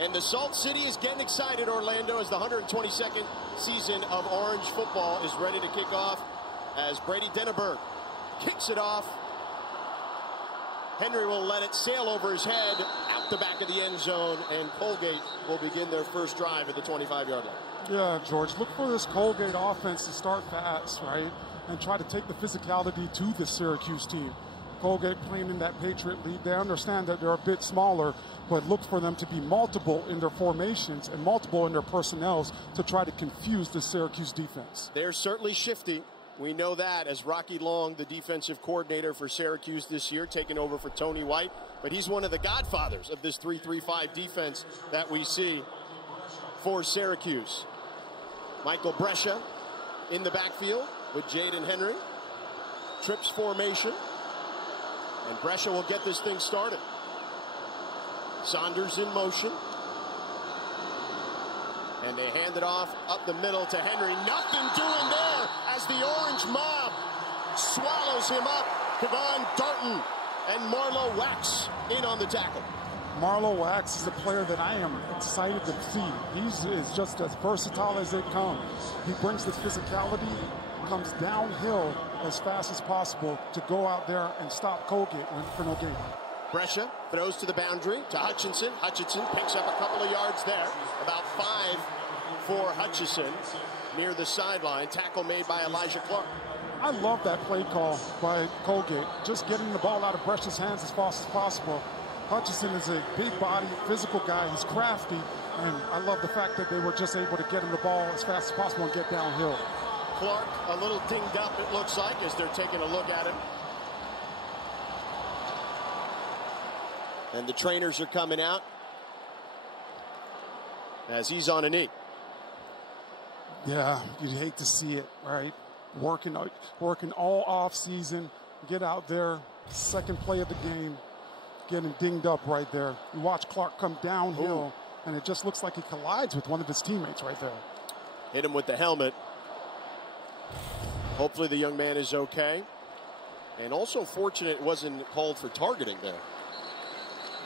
And the Salt City is getting excited, Orlando, as the 122nd season of Orange football is ready to kick off as Brady Denneberg kicks it off. Henry will let it sail over his head out the back of the end zone, and Colgate will begin their first drive at the 25-yard line. Yeah, George, look for this Colgate offense to start fast, right, and try to take the physicality to the Syracuse team. Colgate playing in that Patriot lead. They understand that they're a bit smaller, but look for them to be multiple in their formations and multiple in their personnels to try to confuse the Syracuse defense. They're certainly shifty. We know that as Rocky Long, the defensive coordinator for Syracuse this year, taking over for Tony White. But he's one of the godfathers of this 3-3-5 defense that we see for Syracuse. Michael Brescia in the backfield with Jaden Henry. Trips formation. And Brescia will get this thing started. Saunders in motion. And they hand it off up the middle to Henry. Nothing doing there as the Orange mob swallows him up. Kevon Darton and Marlowe Wax in on the tackle. Marlowe Wax is a player that I am excited to see. He is just as versatile as they come. He brings the physicality, comes downhill as fast as possible to go out there and stop Colgate for no gain. Brescia throws to the boundary to Hutchinson. Hutchinson picks up a couple of yards there. About 5 for Hutchinson near the sideline. Tackle made by Elijah Clark. I love that play call by Colgate. Just getting the ball out of Brescia's hands as fast as possible. Hutchinson is a big body, physical guy. He's crafty. And I love the fact that they were just able to get him the ball as fast as possible and get downhill. Clark a little dinged up, it looks like, as they're taking a look at him. And the trainers are coming out as he's on a knee. Yeah, you'd hate to see it, right? Working all off season, get out there, second play of the game, getting dinged up right there. You watch Clark come downhill, and it just looks like he collides with one of his teammates right there. Hit him with the helmet. Hopefully the young man is okay. And also fortunate it wasn't called for targeting there.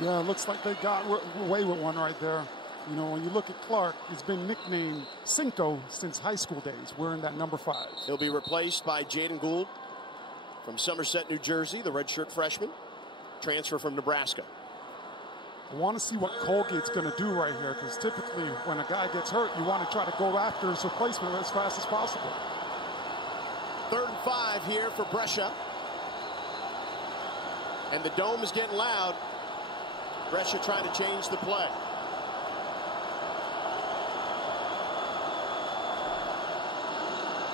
Yeah, it looks like they got away with one right there. You know, when you look at Clark, he's been nicknamed Cinco since high school days, wearing that number 5. He'll be replaced by Jaden Gould from Somerset, New Jersey, the redshirt freshman, transfer from Nebraska. I want to see what Colgate's going to do right here, because typically when a guy gets hurt, you want to try to go after his replacement as fast as possible. 3rd and 5 here for Brescia. And the dome is getting loud. Brescia trying to change the play.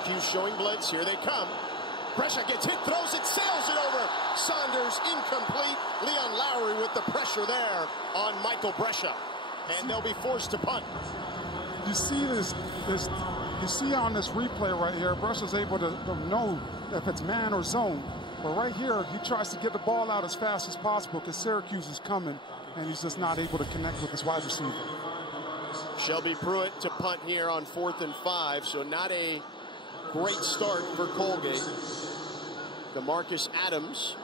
Cuse showing blitz. Here they come. Brescia gets hit, throws it, sails it over. Saunders incomplete. Leon Lowry with the pressure there on Michael Brescia. And they'll be forced to punt. You see you see on this replay right here, Brescia's able to know if it's man or zone. But right here, he tries to get the ball out as fast as possible because Syracuse is coming, and he's just not able to connect with his wide receiver. Shelby Pruitt to punt here on 4th and 5, so not a great start for Colgate. DeMarcus Adams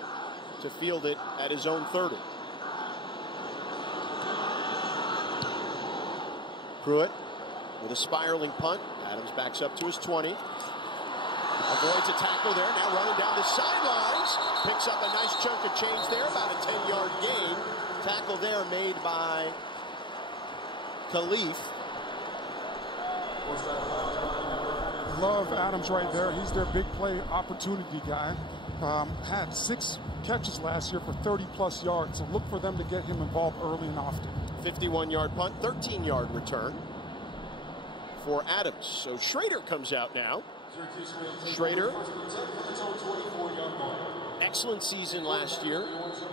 to field it at his own 30. Pruitt with a spiraling punt. Adams backs up to his 20. Avoids a tackle there. Now running down the sidelines. Picks up a nice chunk of change there. About a 10-yard gain. Tackle there made by Khalif. Love Adams right there. He's their big play opportunity guy. Had 6 catches last year for 30-plus yards. So look for them to get him involved early and often. 51-yard punt, 13-yard return for Adams. So Shrader comes out now. Shrader, excellent season last year,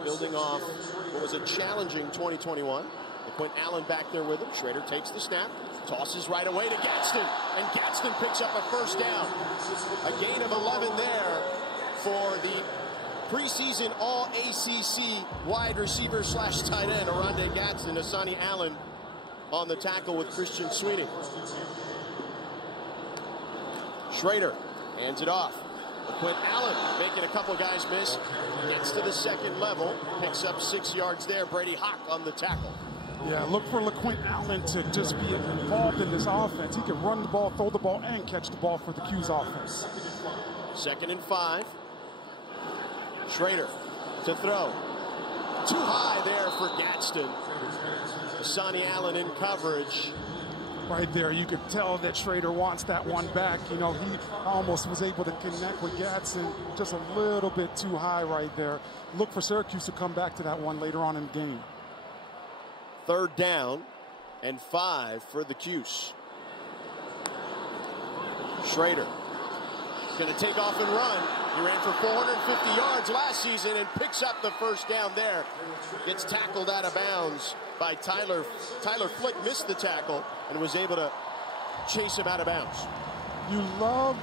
building off what was a challenging 2021. LeQuint Allen back there with him. Shrader takes the snap, tosses right away to Gadsden, and Gadsden picks up a first down. A gain of 11 there for the preseason All-ACC wide receiver / tight end, Oronde Gadsden. Asani Allen on the tackle with Christian Sweeney. Shrader hands it off. LeQuint Allen making a couple guys miss. Gets to the second level. Picks up 6 yards there. Brady Hawk on the tackle. Yeah, look for LeQuint Allen to just be involved in this offense. He can run the ball, throw the ball, and catch the ball for the Cuse offense. 2nd and 5. Shrader to throw. Too high there for Gadsden. Sonny Allen in coverage. Right there, you could tell that Shrader wants that one back. You know, he almost was able to connect with Gadsden just a little bit too high right there. Look for Syracuse to come back to that one later on in the game. 3rd down and 5 for the Cuse. Shrader going to take off and run. He ran for 450 yards last season and picks up the 1st down there. Gets tackled out of bounds by Tyler. Tyler Flick missed the tackle and was able to chase him out of bounds. You love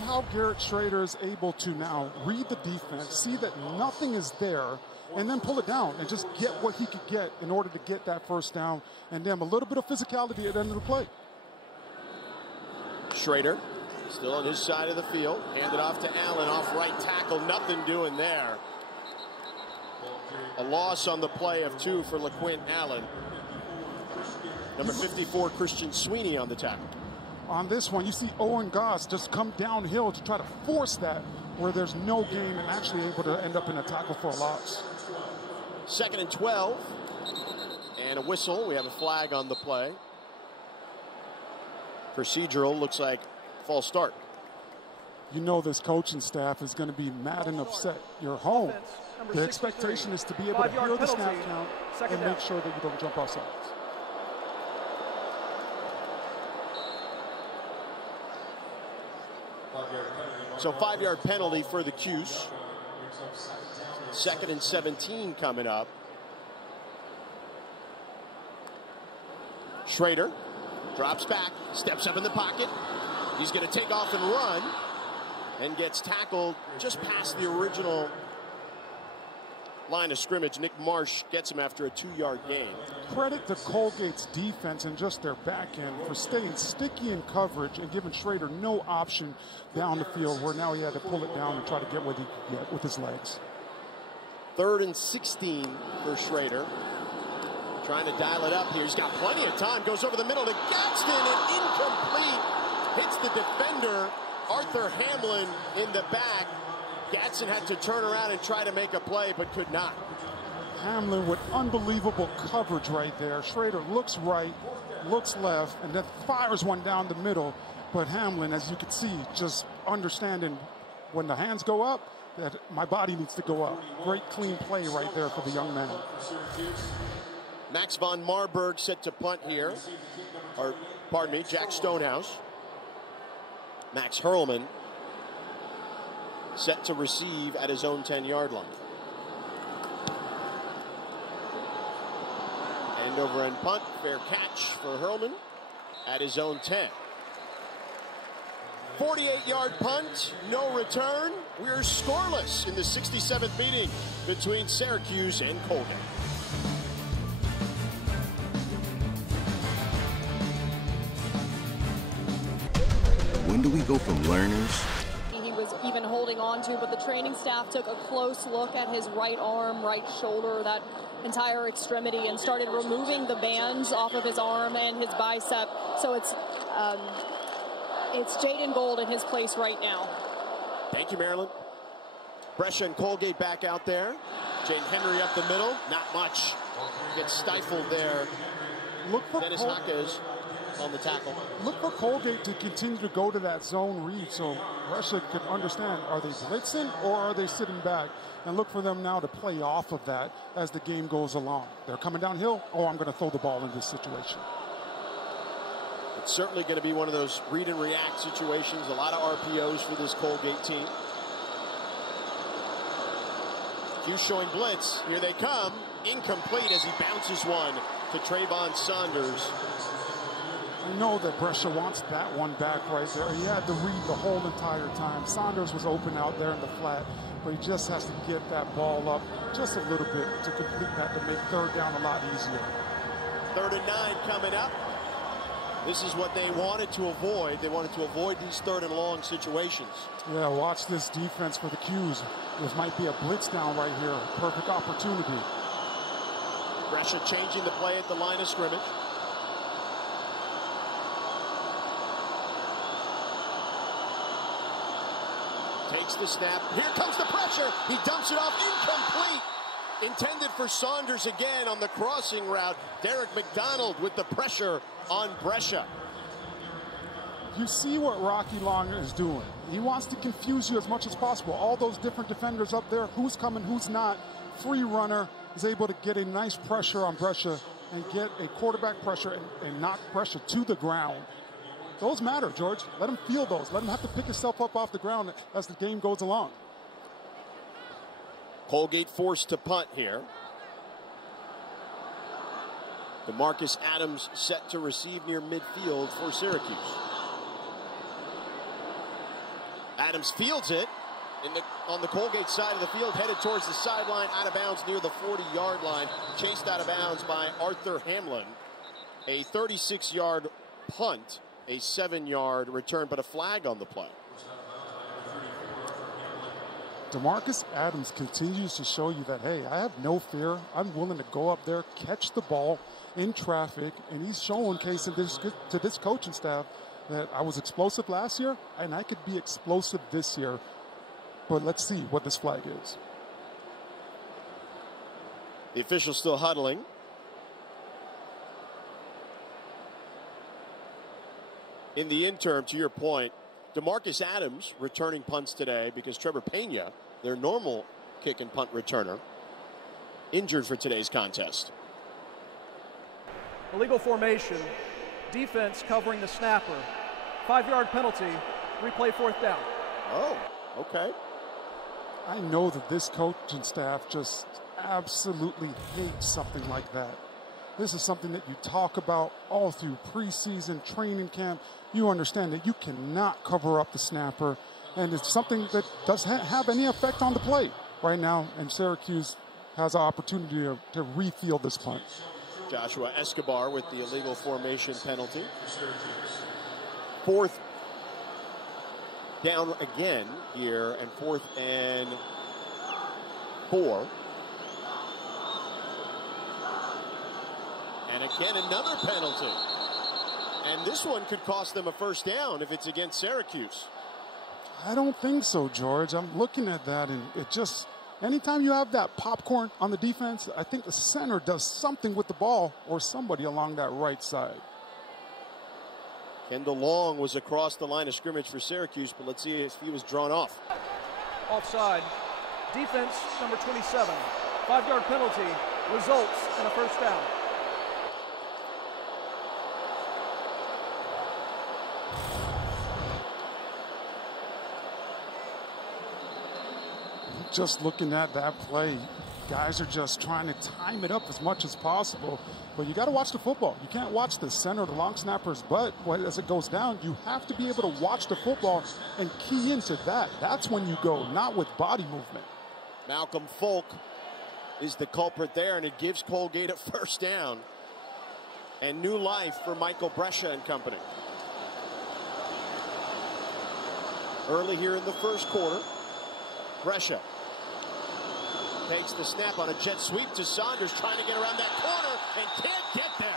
how Garrett Shrader is able to now read the defense, see that nothing is there, and then pull it down and just get what he could get in order to get that 1st down, and then a little bit of physicality at the end of the play. Shrader still on his side of the field. Handed off to Allen off right tackle. Nothing doing there. A loss on the play of 2 for LeQuint Allen. Number 54, Christian Sweeney on the tackle. On this one, you see Owen Goss just come downhill to try to force that where there's no game and actually able to end up in a tackle for a loss. 2nd and 12. And a whistle. We have a flag on the play. Procedural, looks like false start. You know this coaching staff is going to be mad and upset. You're home. The expectation is to be able to hear the snap count and make sure that you don't jump off sides. So 5-yard penalty for the Cuse. 2nd and 17 coming up. Shrader drops back, steps up in the pocket. He's going to take off and run and gets tackled just past the original line of scrimmage. Nick Marsh gets him after a 2-yard gain. Credit to Colgate's defense and just their back end for staying sticky in coverage and giving Shrader no option down the field where now he had to pull it down and try to get what he could get with his legs. 3rd and 16 for Shrader. Trying to dial it up here. He's got plenty of time. Goes over the middle to Gadsden and incomplete. Hits the defender, Arthur Hamlin, in the back. Gadsden had to turn around and try to make a play, but could not. Hamlin with unbelievable coverage right there. Shrader looks right, looks left, and then fires one down the middle. But Hamlin, as you can see, just understanding when the hands go up, that my body needs to go up. Great clean play right there for the young man. Max von Marburg set to punt here. Or, pardon me, Jack Stonehouse. Max Hurlman set to receive at his own 10-yard line. End over end punt, fair catch for Hurlman at his own 10. 48-yard punt, no return. We're scoreless in the 67th meeting between Syracuse and Colgate. When do we go from learners? He was even holding on to, but the training staff took a close look at his right arm, right shoulder, that entire extremity, and started removing the bands off of his arm and his bicep. So it's Jaden Gold in his place right now. Thank you, Marilyn. Brescia and Colgate back out there. Jane Henry up the middle. Not much. Gets stifled there. Look for Dennis Hawkes on the tackle. Look for Colgate to continue to go to that zone read so Brescia could understand, are they blitzing or are they sitting back? And look for them now to play off of that as the game goes along. They're coming downhill. Oh, I'm going to throw the ball in this situation. It's certainly going to be one of those read and react situations. A lot of RPOs for this Colgate team. Cuse showing blitz. Here they come. Incomplete as he bounces one to Trayvon Saunders. I know that Brescia wants that one back right there. He had to read the whole entire time. Saunders was open out there in the flat, but he just has to get that ball up just a little bit to complete that, to make third down a lot easier. 3rd and 9 coming up. This is what they wanted to avoid. They wanted to avoid these 3rd and long situations. Yeah, watch this defense for the Cuse. This might be a blitz down right here. Perfect opportunity. Brescia changing the play at the line of scrimmage. Takes the snap. Here comes the pressure. He dumps it off. Incomplete. Intended for Saunders again on the crossing route. Derek McDonald with the pressure on Brescia. You see what Rocky Long is doing. He wants to confuse you as much as possible. All those different defenders up there, who's coming, who's not. Free runner is able to get a nice pressure on Brescia and get a quarterback pressure and knock Brescia to the ground. Those matter, George. Let him feel those. Let him have to pick himself up off the ground as the game goes along. Colgate forced to punt here. DeMarcus Adams set to receive near midfield for Syracuse. Adams fields it on the Colgate side of the field, headed towards the sideline, out of bounds near the 40-yard line. Chased out of bounds by Arthur Hamlin. A 36-yard punt, a 7-yard return, but a flag on the play. DeMarcus Adams continues to show you that, hey, I have no fear. I'm willing to go up there, catch the ball in traffic, and he's showcasing this to this coaching staff that I was explosive last year, and I could be explosive this year. But let's see what this flag is. The officials still huddling. In the interim, to your point, DeMarcus Adams returning punts today because Trevor Pena, their normal kick and punt returner, injured for today's contest. Illegal formation, defense covering the snapper, 5-yard penalty, replay 4th down. Oh, okay. I know that this coaching staff just absolutely hates something like that. This is something that you talk about all through preseason training camp. You understand that you cannot cover up the snapper, and it's something that doesn't have any effect on the play right now, and Syracuse has an opportunity to refield this punt. Joshua Escobar with the illegal formation penalty. 4th down again here, and 4th and 4. And again, another penalty. And this one could cost them a 1st down if it's against Syracuse. I don't think so, George. I'm looking at that, and it just, anytime you have that popcorn on the defense, I think the center does something with the ball or somebody along that right side. Kendall Long was across the line of scrimmage for Syracuse, but let's see if he was drawn off. Offside. Defense, number 27. 5-yard penalty results in a 1st down. Just looking at that play, guys are just trying to time it up as much as possible. But you got to watch the football. You can't watch the center, the long snapper's butt as it goes down. You have to be able to watch the football and key into that. That's when you go, not with body movement. Malcolm Folk is the culprit there, and it gives Colgate a 1st down. And new life for Michael Brescia and company. Early here in the 1st quarter, Brescia takes the snap on a jet sweep to Saunders, trying to get around that corner and can't get there.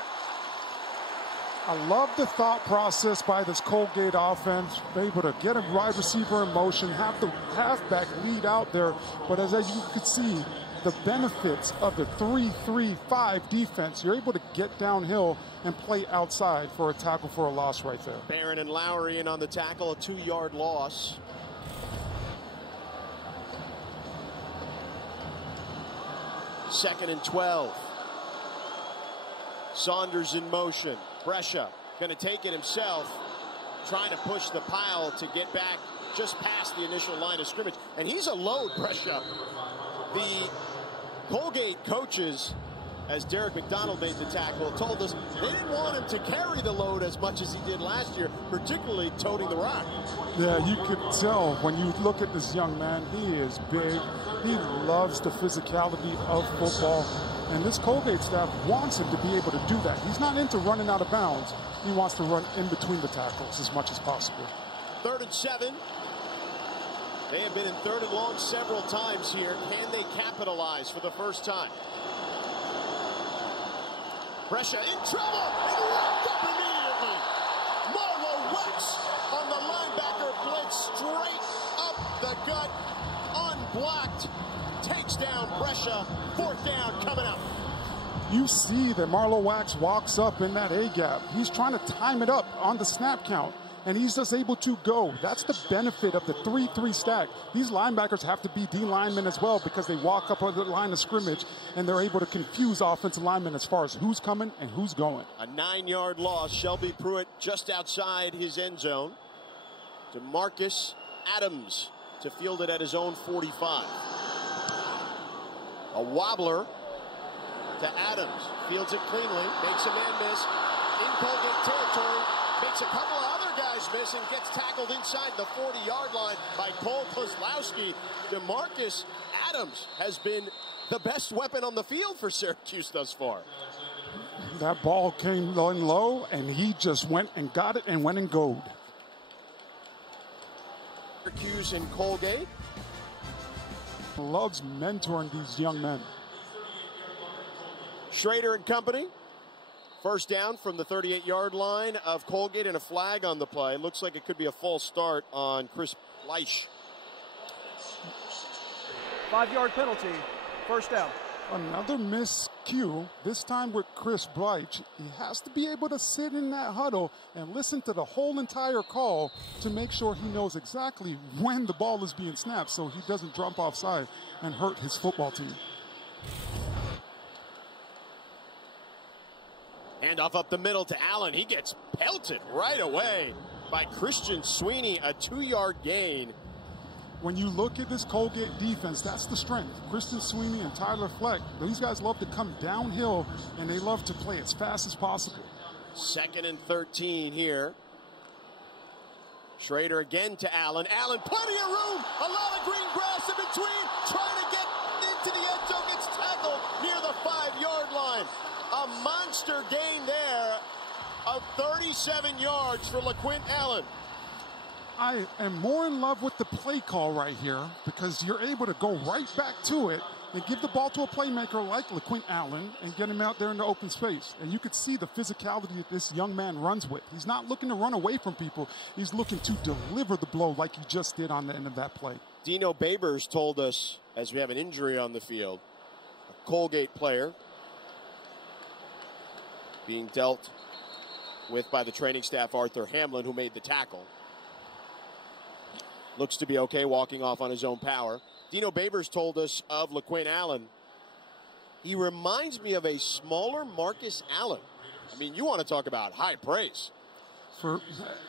I love the thought process by this Colgate offense. They're able to get a wide receiver in motion, have the halfback lead out there. But as you can see, the benefits of the 3-3-5 defense, you're able to get downhill and play outside for a tackle for a loss right there. Barron and Lowry in on the tackle, a 2-yard loss. Second and 12. Saunders in motion. Brescia going to take it himself, trying to push the pile to get back just past the initial line of scrimmage. And he's a load, Brescia. The Colgate coaches, as Derek McDonald made the tackle, told us they didn't want him to carry the load as much as he did last year, particularly toting the rock. Yeah, you could tell when you look at this young man, he is big. He loves the physicality of football. And this Colgate staff wants him to be able to do that. He's not into running out of bounds. He wants to run in between the tackles as much as possible. 3rd and 7. They have been in 3rd and long several times here. Can they capitalize for the 1st time? Brescia in trouble and wrapped up immediately. Marlo Wex on the linebacker blitz straight up the gut, unblocked, takes down Brescia. 4th down coming up. You see that Marlo Wax walks up in that A-gap. He's trying to time it up on the snap count, and he's just able to go. That's the benefit of the 3-3 stack. These linebackers have to be D linemen as well because they walk up on the line of scrimmage, and they're able to confuse offensive linemen as far as who's coming and who's going. A 9-yard loss. Shelby Pruitt just outside his end zone. DeMarcus Adams to field it at his own 45. A wobbler to Adams, fields it cleanly, makes a man miss in Colgate territory, makes a couple of other guys miss and gets tackled inside the 40-yard line by Cole Kozlowski. DeMarcus Adams has been the best weapon on the field for Syracuse thus far. That ball came in low, and he just went and got it and went and goed. Syracuse and Colgate. Loves mentoring these young men. Shrader and company. 1st down from the 38-yard line of Colgate and a flag on the play. Looks like it could be a false start on Chris Leich. 5-yard penalty. 1st down. Another miscue, this time with Chris Bleich. He has to be able to sit in that huddle and listen to the whole entire call to make sure he knows exactly when the ball is being snapped so he doesn't jump offside and hurt his football team. Handoff up the middle to Allen. He gets pelted right away by Christian Sweeney. A 2-yard gain. When you look at this Colgate defense, that's the strength. Christian Sweeney and Tyler Fleck, these guys love to come downhill, and they love to play as fast as possible. 2nd and 13 here. Shrader again to Allen. Allen, plenty of room. A lot of green grass in between. Trying to get into the end zone. Gets tackled near the 5-yard line. A monster gain there of 37 yards for LeQuint Allen. I am more in love with the play call right here because you're able to go right back to it and give the ball to a playmaker like LeQuint Allen and get him out there in the open space. And you could see the physicality that this young man runs with. He's not looking to run away from people. He's looking to deliver the blow like he just did on the end of that play. Dino Babers told us, as we have an injury on the field, a Colgate player being dealt with by the training staff, Arthur Hamlin, who made the tackle. Looks to be okay, walking off on his own power. Dino Babers told us of LeQuint Allen. He reminds me of a smaller Marcus Allen. I mean, you want to talk about high praise.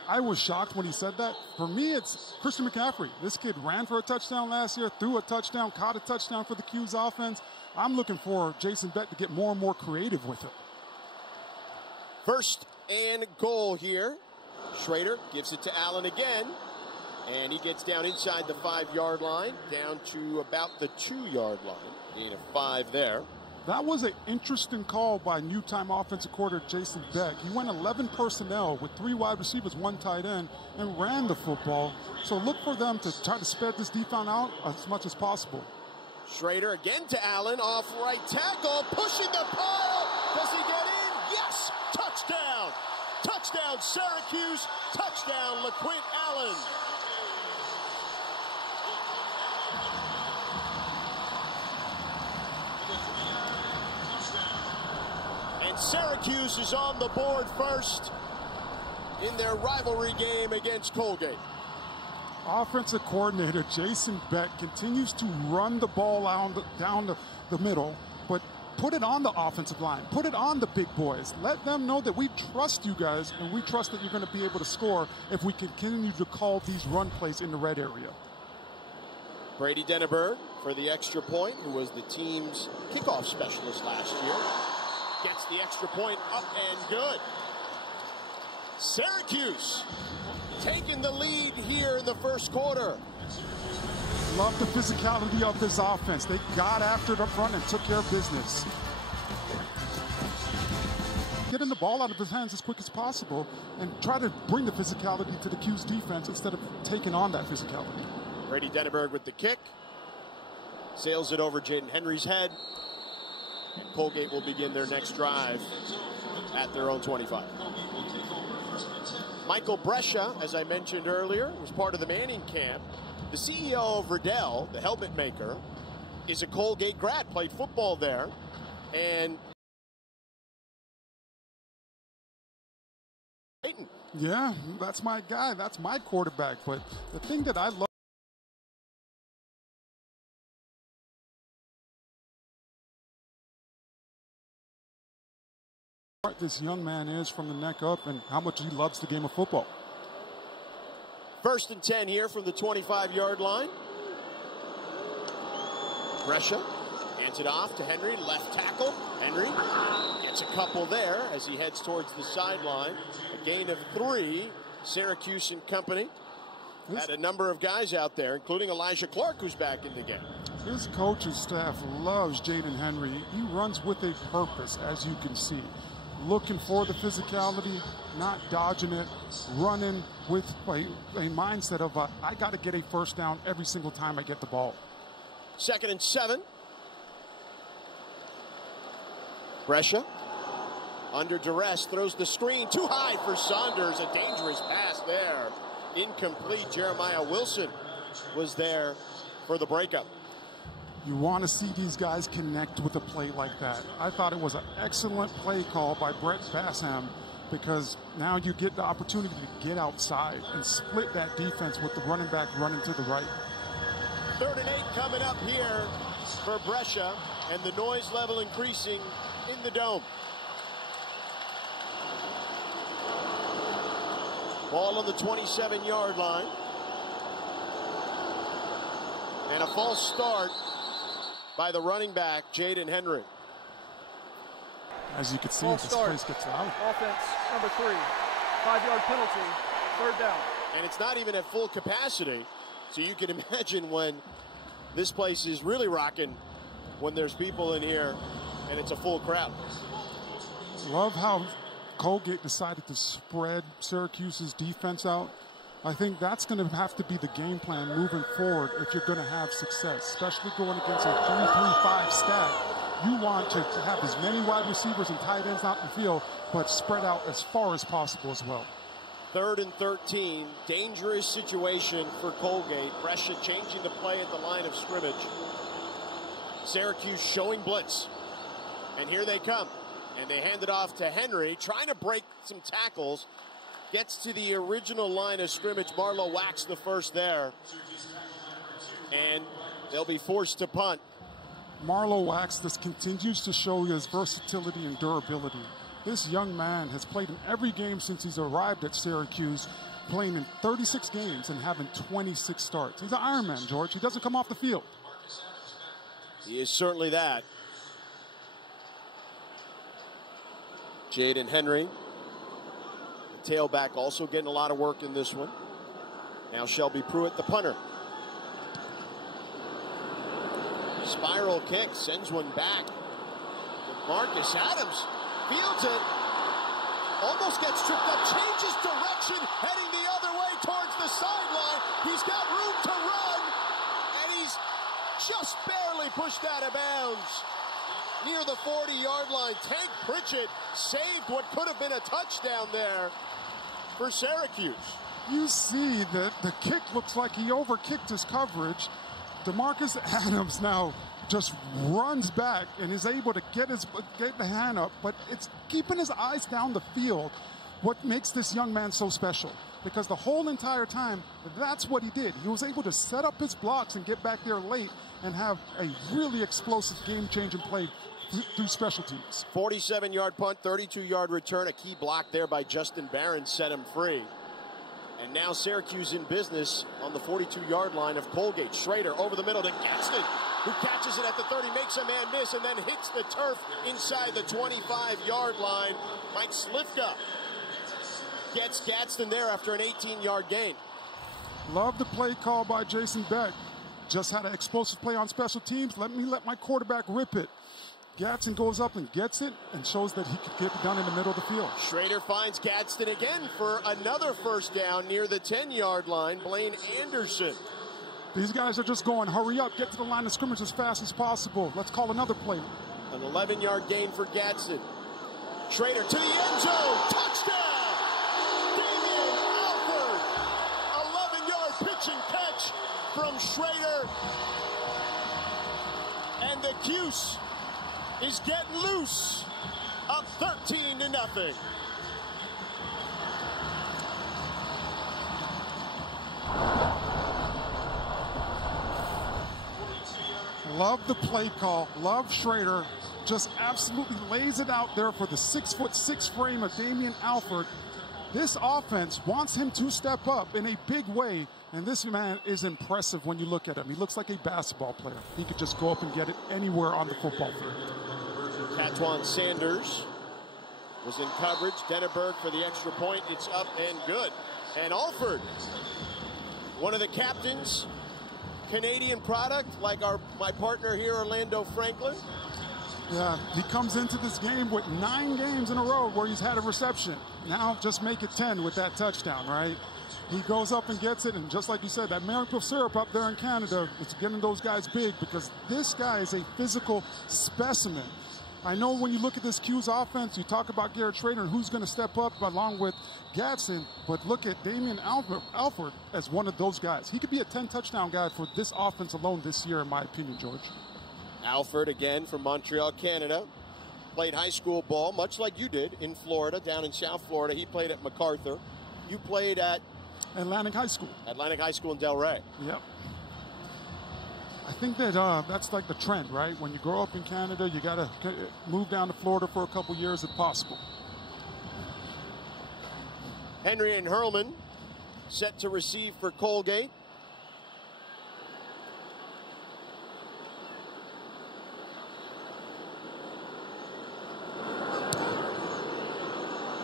I was shocked when he said that. For me, it's Christian McCaffrey. This kid ran for a touchdown last year, threw a touchdown, caught a touchdown for the Cuse offense. I'm looking for Jason Beck to get more and more creative with it. 1st and goal here. Shrader gives it to Allen again. And he gets down inside the 5-yard line, down to about the 2-yard line. Gain of 5 there. That was an interesting call by new-time offensive coordinator Jason Beck. He went 11 personnel with 3 wide receivers, 1 tight end, and ran the football. So look for them to try to spread this defense out as much as possible. Shrader again to Allen, off right tackle, pushing the pile. Does he get in? Yes! Touchdown! Touchdown, Syracuse! Touchdown, LeQuint Allen! And Syracuse is on the board first in their rivalry game against Colgate. Offensive coordinator Jason Beck continues to run the ball down the middle, but put it on the offensive line. Put it on the big boys. Let them know that we trust you guys, and we trust that you're going to be able to score if we continue to call these run plays in the red area. Brady Denneberg for the extra point, who was the team's kickoff specialist last year. Gets the extra point up and good. Syracuse taking the lead here in the 1st quarter. Love the physicality of this offense. They got after it up front and took care of business. Getting the ball out of his hands as quick as possible and try to bring the physicality to the Cuse defense instead of taking on that physicality. Brady Denneberg with the kick. Sails it over Jaden Henry's head. And Colgate will begin their next drive at their own 25. Michael Brescia, as I mentioned earlier, was part of the Manning camp. The CEO of Riddell, the helmet maker, is a Colgate grad, played football there. And yeah, that's my guy. That's my quarterback. But the thing that I love what this young man is from the neck up and how much he loves the game of football. 1st and 10 here from the 25-yard line. Brescia hands it off to Henry, left tackle. Henry gets a couple there as he heads towards the sideline. A gain of 3. Syracuse and company had a number of guys out there, including Elijah Clark, who's back in the game. His coaching staff loves Jaden Henry. He runs with a purpose, as you can see. Looking for the physicality, not dodging it, running with a mindset of, I got to get a first down every single time I get the ball. 2nd and 7. Brescia, under duress, throws the screen too high for Saunders. A dangerous pass there. Incomplete. Jeremiah Wilson was there for the breakup. You want to see these guys connect with a play like that. I thought it was an excellent play call by Brett Bassam because now you get the opportunity to get outside and split that defense with the running back running to the right. 3rd and 8 coming up here for Brescia, and the noise level increasing in the dome. Ball on the 27-yard line. And a false start by the running back, Jaden Henry. As you can see, this place gets out. Offense number 3. 5-yard penalty. 3rd down. And it's not even at full capacity. So you can imagine when this place is really rocking, when there's people in here and it's a full crowd. Love how Colgate decided to spread Syracuse's defense out. I think that's going to have to be the game plan moving forward if you're going to have success, especially going against a 3-3-5 stack. You want to have as many wide receivers and tight ends out in the field, but spread out as far as possible as well. 3rd and 13, dangerous situation for Colgate. Brescia changing the play at the line of scrimmage. Syracuse showing blitz. And here they come. And they hand it off to Henry, trying to break some tackles. Gets to the original line of scrimmage. Marlowe whacks the first there. And they'll be forced to punt. Marlowe Wax continues to show his versatility and durability. This young man has played in every game since he's arrived at Syracuse, playing in 36 games and having 26 starts. He's an Iron Man, George. He doesn't come off the field. He is certainly that. Jaden Henry, the tailback, also getting a lot of work in this one. Now Shelby Pruitt, the punter. Spiral kick, sends one back. Marcus Adams fields it. Almost gets tripped up, changes direction, heading the other way towards the sideline. He's got room to run, and he's just barely pushed out of bounds. Near the 40-yard line, Tank Pritchett saved what could have been a touchdown there for Syracuse. You see that the kick looks like he overkicked his coverage. DeMarcus Adams now just runs back and is able to get the hand up, but it's keeping his eyes down the field. What makes this young man so special? Because the whole entire time, that's what he did. He was able to set up his blocks and get back there late and have a really explosive game-changing play through special teams. 47-yard punt, 32-yard return. A key block there by Justin Barron set him free. And now Syracuse in business on the 42-yard line of Colgate. Shrader over the middle to Gadsden, who catches it at the 30, makes a man miss, and then hits the turf inside the 25-yard line. Mike Slifka gets Gadsden there after an 18-yard gain. Love the play call by Jason Beck. Just had an explosive play on special teams. Let my quarterback rip it. Gadsden goes up and gets it and shows that he could get it done in the middle of the field. Shrader finds Gadsden again for another first down near the 10-yard line. Blaine Anderson. These guys are just going, hurry up, get to the line of scrimmage as fast as possible. Let's call another play. An 11-yard gain for Gadsden. Shrader to the end zone. Touchdown! Damian Alford. 11-yard pitch and catch from Shrader. And the Cuse is getting loose. Up 13-0. Love the play call. Love Shrader. Just absolutely lays it out there for the 6'6" frame of Damian Alford. This offense wants him to step up in a big way, and this man is impressive when you look at him. He looks like a basketball player. He could just go up and get it anywhere on the football field. Catwan Sanders was in coverage. Denneberg for the extra point. It's up and good. And Alford, one of the captains, Canadian product, like my partner here, Orlando Franklin. Yeah, he comes into this game with 9 games in a row where he's had a reception. Now just make it 10 with that touchdown, right? He goes up and gets it, and just like you said, that maple syrup up there in Canada, it's getting those guys big because this guy is a physical specimen. I know when you look at this Cuse offense, you talk about Garrett Shrader and who's going to step up along with Gadsden, but look at Damian Alford as one of those guys. He could be a 10-touchdown guy for this offense alone this year, in my opinion, George. Alford, again, from Montreal, Canada. Played high school ball, much like you did, in Florida, down in South Florida. He played at MacArthur. You played at Atlantic High School. Atlantic High School in Delray. Yep. I think that that's like the trend, right? When you grow up in Canada, you got to move down to Florida for a couple years if possible. Henry and Hurlman set to receive for Colgate.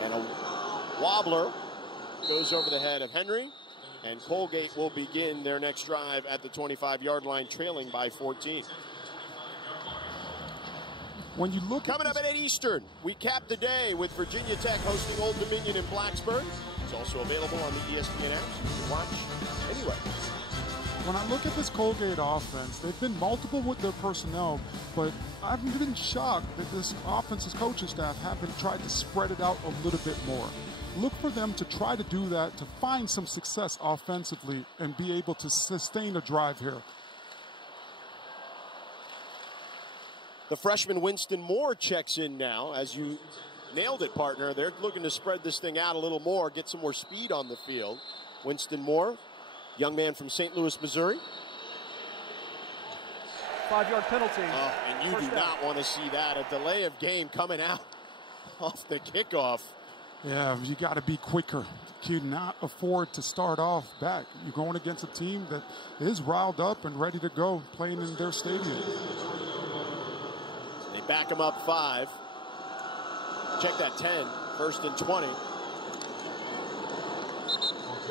And a wobbler goes over the head of Henry. And Colgate will begin their next drive at the 25-yard line, trailing by 14. When you look Coming up at 8 Eastern, we cap the day with Virginia Tech hosting Old Dominion in Blacksburg. It's also available on the ESPN app. You can watch anywhere. When I look at this Colgate offense, they've been multiple with their personnel, but I've been shocked that this offensive coaching staff haven't tried to spread it out a little bit more. Look for them to try to do that, to find some success offensively and be able to sustain a drive here. The freshman Winston Moore checks in now. As you nailed it, partner. They're looking to spread this thing out a little more, get some more speed on the field. Winston Moore, young man from St. Louis, Missouri. 5-yard penalty. And you do not want to see that. A delay of game coming out off the kickoff. Yeah, you got to be quicker. You cannot afford to start off back. You're going against a team that is riled up and ready to go, playing in their stadium. They back them up 5. Check that 10. 1st and 20.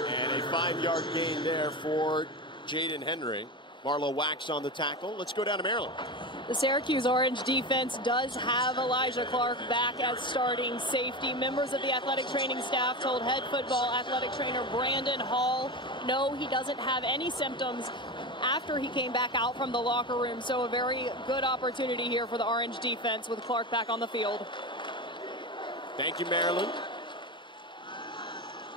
And a 5-yard gain there for Jaden Henry. Marlo Wax on the tackle. Let's go down to Maryland. The Syracuse Orange defense does have Elijah Clark back as starting safety. Members of the athletic training staff told head football athletic trainer Brandon Hall, no, he doesn't have any symptoms after he came back out from the locker room. So a very good opportunity here for the Orange defense with Clark back on the field. Thank you, Maryland.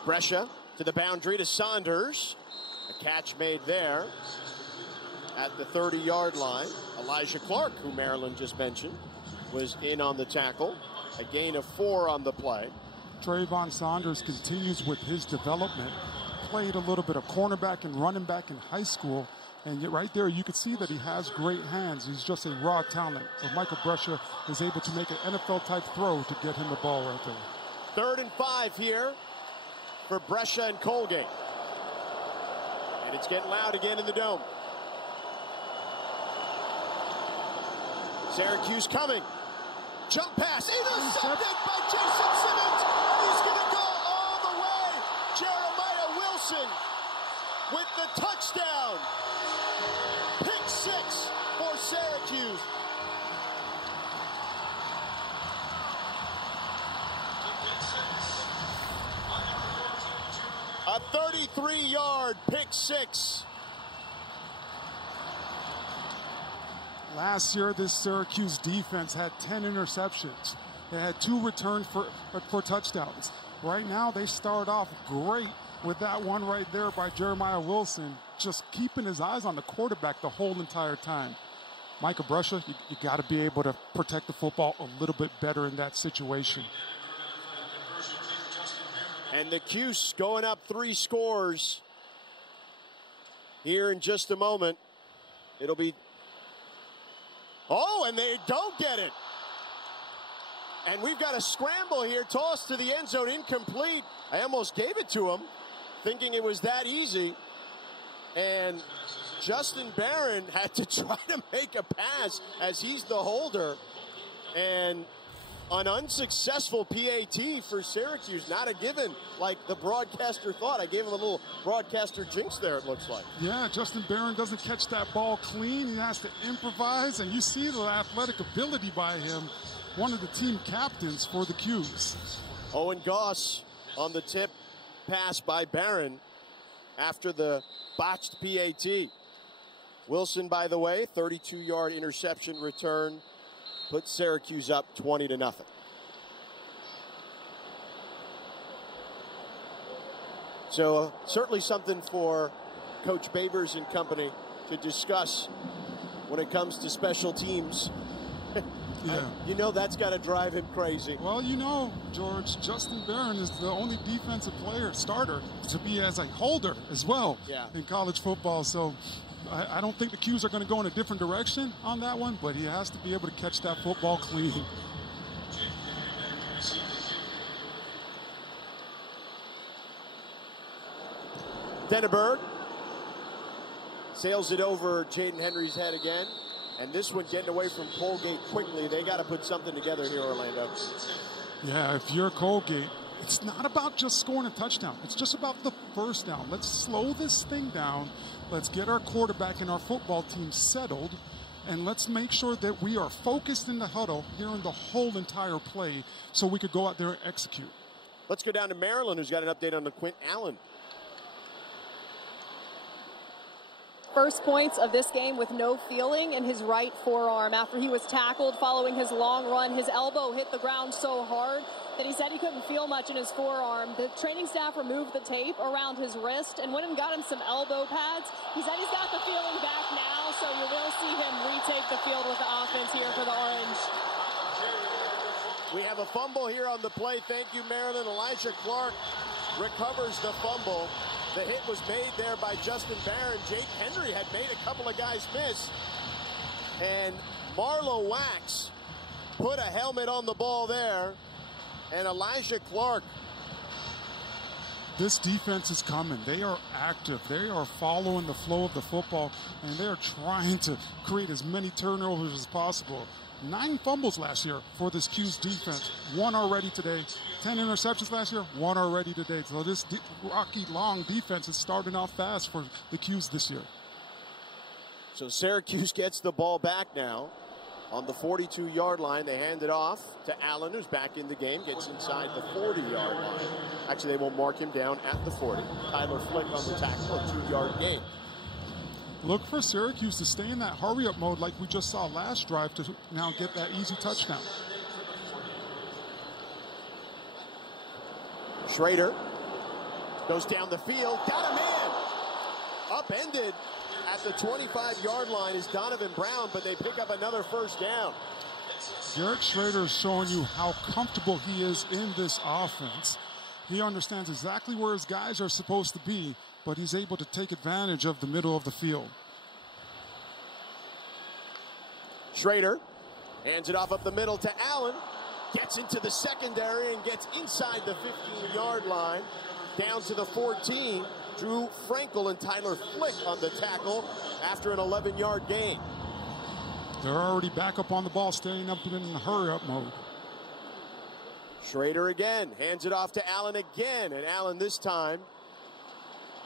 Brescia to the boundary to Saunders. A catch made there at the 30-yard line. Elijah Clark, who Maryland just mentioned, was in on the tackle. A gain of 4 on the play. Trayvon Saunders continues with his development. Played a little bit of cornerback and running back in high school. And yet right there, you can see that he has great hands. He's just a raw talent. So Michael Brescia is able to make an NFL-type throw to get him the ball right there. 3rd and 5 here for Brescia and Colgate. And it's getting loud again in the Dome. Syracuse coming. Jump pass. Intercepted by Jason Simmons. He's going to go all the way. Jeremiah Wilson with the touchdown. Pick 6 for Syracuse. A 33-yard pick 6. Last year, this Syracuse defense had 10 interceptions. They had 2 returned for touchdowns. Right now, they start off great with that one right there by Jeremiah Wilson, just keeping his eyes on the quarterback the whole entire time. Micah Brusher, you got to be able to protect the football a little bit better in that situation. And the Cuse going up 3 scores here in just a moment. It'll be, oh, and they don't get it. And we've got a scramble here, tossed to the end zone, incomplete. I almost gave it to him, thinking it was that easy. And Justin Barron had to try to make a pass as he's the holder. And an unsuccessful PAT for Syracuse, not a given like the broadcaster thought. I gave him a little broadcaster jinx there, it looks like. Yeah, Justin Barron doesn't catch that ball clean. He has to improvise, and you see the athletic ability by him, one of the team captains for the Cuse. Owen Goss on the tip pass by Barron after the botched PAT. Wilson, by the way, 32-yard interception return, puts Syracuse up 20-0. So certainly something for Coach Babers and company to discuss when it comes to special teams. Yeah. You know that's got to drive him crazy. Well, you know, George, Justin Barron is the only defensive player, starter, to be as a holder as well in college football. So I don't think the Cuse are going to go in a different direction on that one, but he has to be able to catch that football clean. Denneberg sails it over Jaden Henry's head again. And this one getting away from Colgate quickly. They got to put something together here, Orlando. Yeah, if you're Colgate, it's not about just scoring a touchdown. It's just about the first down. Let's slow this thing down. Let's get our quarterback and our football team settled. And let's make sure that we are focused in the huddle during the whole entire play so we could go out there and execute. Let's go down to Maryland, who's got an update on LeQuint Allen. First points of this game with no feeling in his right forearm after he was tackled following his long run. His elbow hit the ground so hard that he said he couldn't feel much in his forearm. The training staff removed the tape around his wrist and went and got him some elbow pads. He said he's got the feeling back now, so you will see him retake the field with the offense here for the Orange. We have a fumble here on the play. Thank you, Maryland. Elijah Clark recovers the fumble. The hit was made there by Justin Barron. Jake Henry had made a couple of guys miss. And Marlowe Wax put a helmet on the ball there. And Elijah Clark. This defense is coming. They are active. They are following the flow of the football, and they are trying to create as many turnovers as possible. 9 fumbles last year for this Cuse defense. 1 already today. 10 interceptions last year. 1 already today. So this Rocky Long defense is starting off fast for the Cuse this year. So Syracuse gets the ball back now on the 42-yard line. They hand it off to Allen, who's back in the game. Gets inside the 40-yard line. Actually, they will mark him down at the 40. Tyler Flick on the tackle, a 2-yard gain. Look for Syracuse to stay in that hurry-up mode like we just saw last drive to now get that easy touchdown. Shrader goes down the field, got him in. Upended at the 25-yard line is Donovan Brown, but they pick up another first down. Garrett Shrader is showing you how comfortable he is in this offense. He understands exactly where his guys are supposed to be, but he's able to take advantage of the middle of the field. Shrader hands it off up the middle to Allen. Gets into the secondary and gets inside the 15-yard line. Down to the 14. Drew Frankel and Tyler Flick on the tackle after an 11-yard gain. They're already back up on the ball, staying up in the hurry-up mode. Shrader again, hands it off to Allen again, and Allen this time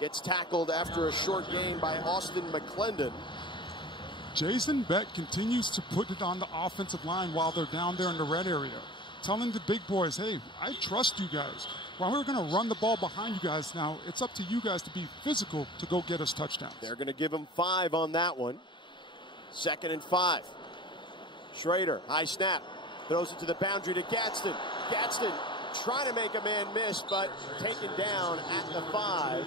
gets tackled after a short gain by Austin McClendon. Jason Beck continues to put it on the offensive line while they're down there in the red area, telling the big boys, hey, I trust you guys. While we're going to run the ball behind you guys now, it's up to you guys to be physical to go get us touchdowns. They're going to give him 5 on that one. 2nd and 5. Shrader, high snap, throws it to the boundary to Gadsden. Gadsden trying to make a man miss, but taken down at the 5.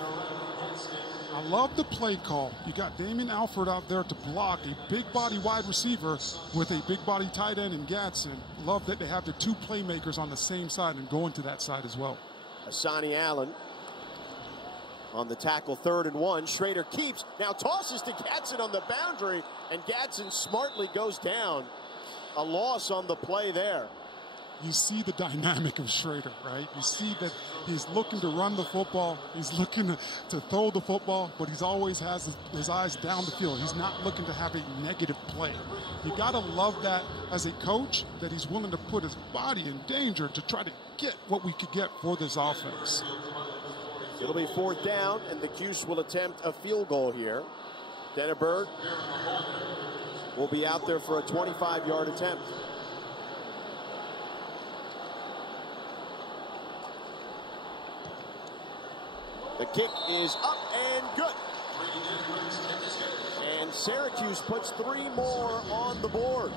I love the play call. You got Damian Alford out there to block a big body wide receiver with a big body tight end in Gadsden. Love that they have the 2 playmakers on the same side and going to that side as well. Asani Allen on the tackle, 3rd and 1. Shrader keeps, now tosses to Gadsden on the boundary, and Gadsden smartly goes down. A loss on the play there. You see the dynamic of Shrader, right? You see that he's looking to run the football. He's looking to throw the football, but he's always has his eyes down the field. He's not looking to have a negative play. You got to love that as a coach, that he's willing to put his body in danger to try to get what we could get for this offense. It'll be 4th down, and the Cuse will attempt a field goal here. Denneberg will be out there for a 25-yard attempt. The kick is up and good. And Syracuse puts 3 more on the board.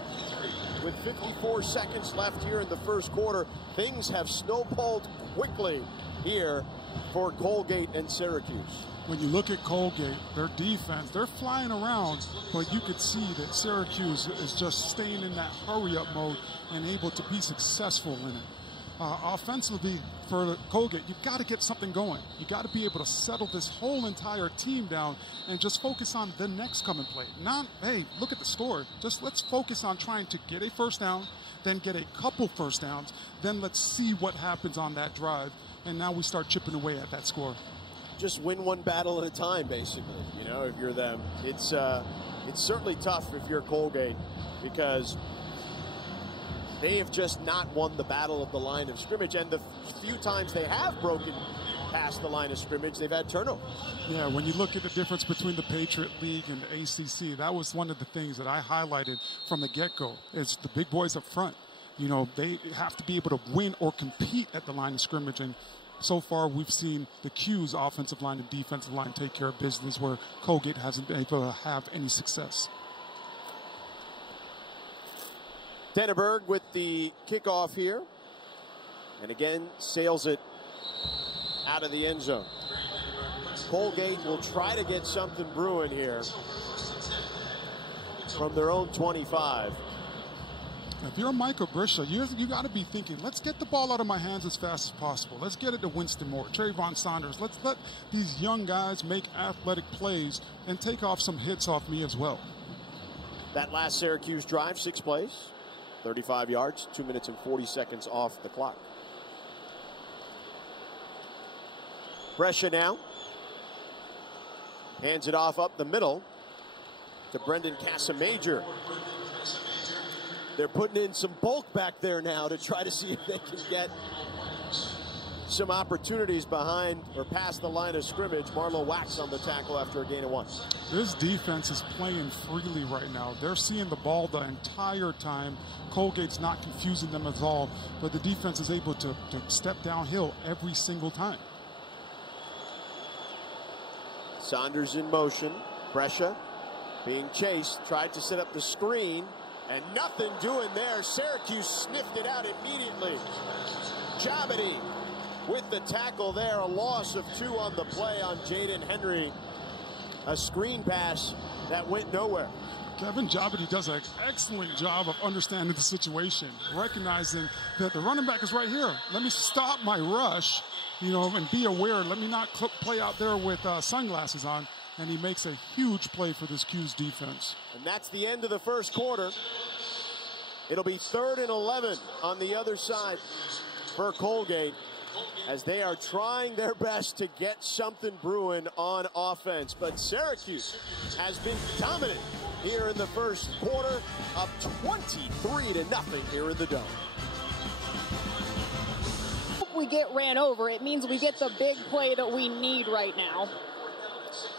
With 54 seconds left here in the first quarter, things have snowballed quickly here for Colgate and Syracuse. When you look at Colgate, their defense, they're flying around, but you could see that Syracuse is just staying in that hurry-up mode and able to be successful in it. Offensively, for Colgate, you've got to get something going. You got to be able to settle this whole entire team down and just focus on the next coming play. Not, hey, look at the score. Just let's focus on trying to get a first down, then get a couple first downs, then let's see what happens on that drive. And now we start chipping away at that score. Just win one battle at a time, basically. You know, if you're them, it's certainly tough if you're Colgate, because they have just not won the battle of the line of scrimmage, and the few times they have broken past the line of scrimmage, they've had turnovers. Yeah, when you look at the difference between the Patriot League and the ACC, that was one of the things that I highlighted from the get-go, is the big boys up front. You know, they have to be able to win or compete at the line of scrimmage, and so far we've seen the Cuse offensive line and defensive line take care of business where Colgate hasn't been able to have any success. Denneberg with the kickoff here, and again sails it out of the end zone. Colgate will try to get something brewing here from their own 25. If you're Michael Brisha, you got to be thinking, let's get the ball out of my hands as fast as possible. Let's get it to Winston Moore, Trayvon Saunders. Let's let these young guys make athletic plays and take off some hits off me as well. That last Syracuse drive, 6 plays, 35 yards, 2 minutes and 40 seconds off the clock. Brescia now hands it off up the middle to Brendan Casamajor. They're putting in some bulk back there now to try to see if they can get some opportunities behind or past the line of scrimmage. Marlowe Wax on the tackle after a gain of 1. This defense is playing freely right now. They're seeing the ball the entire time. Colgate's not confusing them at all, but the defense is able to step downhill every single time. Saunders in motion. Brescia being chased, tried to set up the screen, and nothing doing there. Syracuse sniffed it out immediately. Jabity with the tackle there. A loss of 2 on the play on Jaden Henry. A screen pass that went nowhere. Kevin Jabity does an excellent job of understanding the situation, recognizing that the running back is right here. Let me stop my rush, you know, and be aware. Let me not play out there with sunglasses on. And he makes a huge play for this Cuse defense. And that's the end of the first quarter. It'll be 3rd and 11 on the other side for Colgate, as they are trying their best to get something brewing on offense. But Syracuse has been dominant here in the first quarter, up 23-0 here in the Dome. If we get ran over, it means we get the big play that we need right now.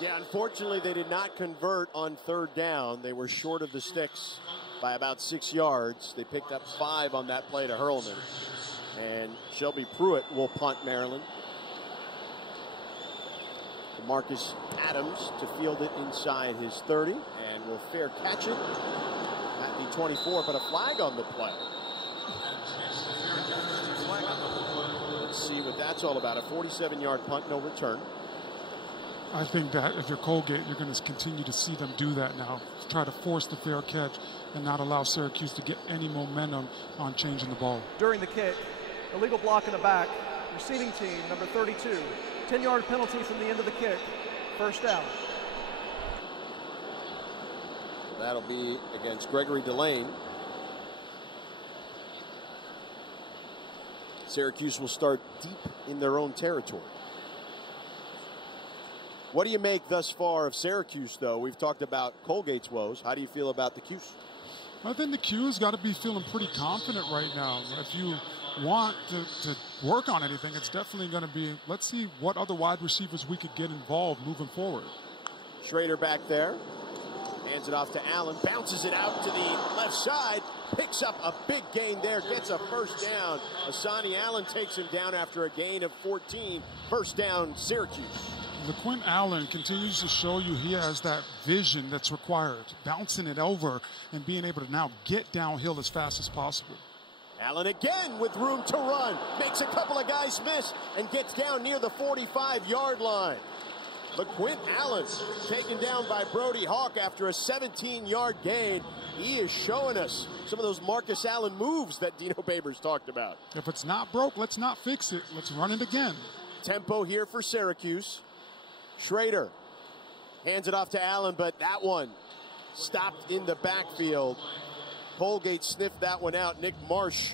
Yeah, unfortunately, they did not convert on 3rd down. They were short of the sticks by about 6 yards. They picked up 5 on that play to Hurlman. And Shelby Pruitt will punt Maryland. Marcus Adams to field it inside his 30, and will fair catch it at the 24, but a flag on the play. Let's see what that's all about. A 47-yard punt, no return. I think that if you're Colgate, you're going to continue to see them do that now. Try to force the fair catch and not allow Syracuse to get any momentum on changing the ball. During the kick, illegal block in the back, receiving team, number 32. 10-yard penalty from the end of the kick, first down. That'll be against Gregory Delane. Syracuse will start deep in their own territory. What do you make thus far of Syracuse, though? We've talked about Colgate's woes. How do you feel about the Cuse? I think the Cuse got to be feeling pretty confident right now. If you want to work on anything, it's definitely going to be, let's see what other wide receivers we could get involved moving forward. Shrader back there. Hands it off to Allen. Bounces it out to the left side. Picks up a big gain there. Gets a first down. Asani Allen takes him down after a gain of 14. First down, Syracuse. LeQuint Allen continues to show you he has that vision that's required, bouncing it over and being able to now get downhill as fast as possible. Allen again with room to run. Makes a couple of guys miss and gets down near the 45-yard line. LeQuint Allen taken down by Brody Hawk after a 17-yard gain. He is showing us some of those Marcus Allen moves that Dino Babers talked about. If it's not broke, let's not fix it. Let's run it again. Tempo here for Syracuse. Shrader hands it off to Allen, but that one stopped in the backfield. Colgate sniffed that one out. Nick Marsh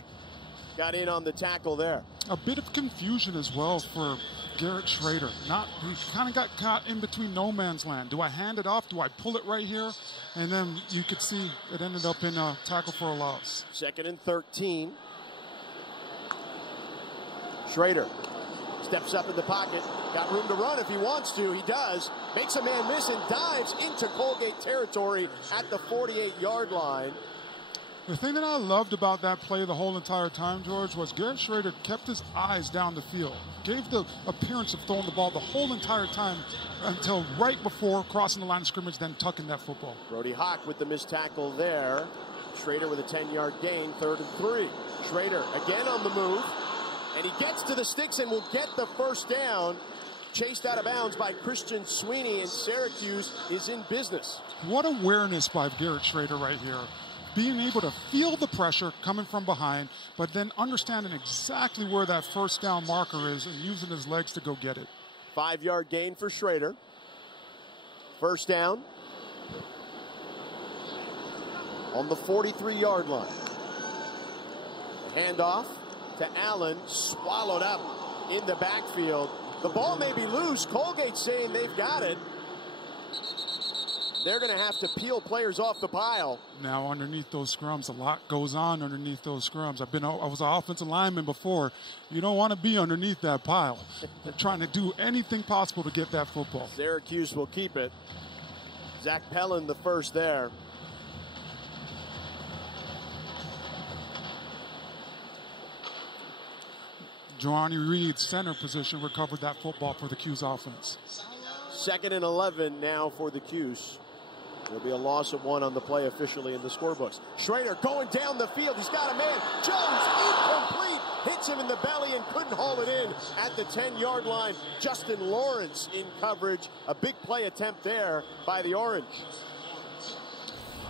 got in on the tackle there. A bit of confusion as well for Garrett Shrader. He kind of got caught in between no man's land. Do I hand it off? Do I pull it right here? And then you could see it ended up in a tackle for a loss. 2nd and 13. Shrader steps up in the pocket. Got room to run if he wants to. He does. Makes a man miss and dives into Colgate territory at the 48-yard line. The thing that I loved about that play the whole entire time, George, was Garrett Shrader kept his eyes down the field. Gave the appearance of throwing the ball the whole entire time until right before crossing the line of scrimmage, then tucking that football. Brody Hawk with the missed tackle there. Shrader with a 10-yard gain, 3rd and 3. Shrader again on the move. And he gets to the sticks and will get the first down. Chased out of bounds by Christian Sweeney, and Syracuse is in business. What awareness by Garrett Shrader right here. Being able to feel the pressure coming from behind, but then understanding exactly where that first down marker is and using his legs to go get it. 5-yard gain for Shrader. First down on the 43-yard line. The handoff to Allen, swallowed up in the backfield. The ball may be loose. Colgate saying they've got it. They're going to have to peel players off the pile. Now, underneath those scrums, a lot goes on underneath those scrums. I was an offensive lineman before. You don't want to be underneath that pile. They're trying to do anything possible to get that football. Syracuse will keep it. Zach Pellin the first there. Johnny Reed, center position, recovered that football for the Cuse offense. 2nd and 11 now for the Cuse. There'll be a loss of 1 on the play officially in the scorebooks. Shrader going down the field. He's got a man. Jones incomplete. Hits him in the belly and couldn't haul it in at the 10-yard line. Justin Lawrence in coverage. A big play attempt there by the Orange.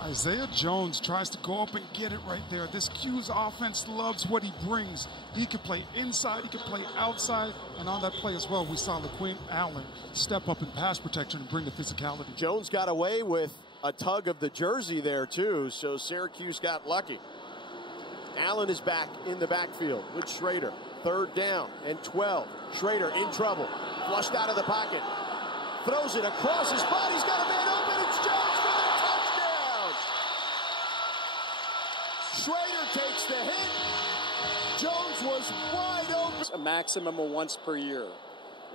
Isaiah Jones tries to go up and get it right there. This Cuse offense loves what he brings. He can play inside, he can play outside, and on that play as well, we saw LeQuint Allen step up in pass protection and bring the physicality. Jones got away with a tug of the jersey there too, so Syracuse got lucky. Allen is back in the backfield with Shrader. 3rd down and 12. Shrader in trouble. Flushed out of the pocket. Throws it across his body. He's got a man open. It's Jones for the touchdown. Shrader takes the hit. Jones was wide open. A maximum of once per year.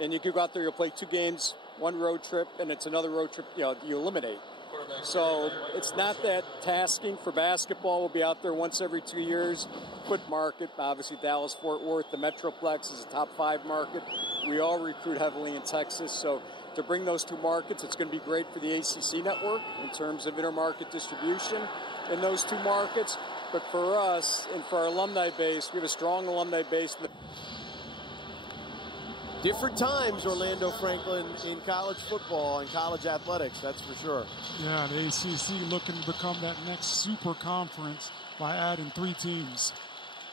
And you could go out there, you'll play 2 games, 1 road trip, and it's another road trip, you eliminate. So it's not that tasking for basketball. We'll be out there once every 2 years. Quick market, obviously Dallas-Fort Worth, the Metroplex is a top 5 market. We all recruit heavily in Texas, so to bring those 2 markets, it's going to be great for the ACC network in terms of intermarket distribution. in those two markets. But for us and for our alumni base, we have a strong alumni base. Different times, Orlando Franklin, in college football and college athletics, that's for sure. Yeah, the ACC looking to become that next super conference by adding 3 teams.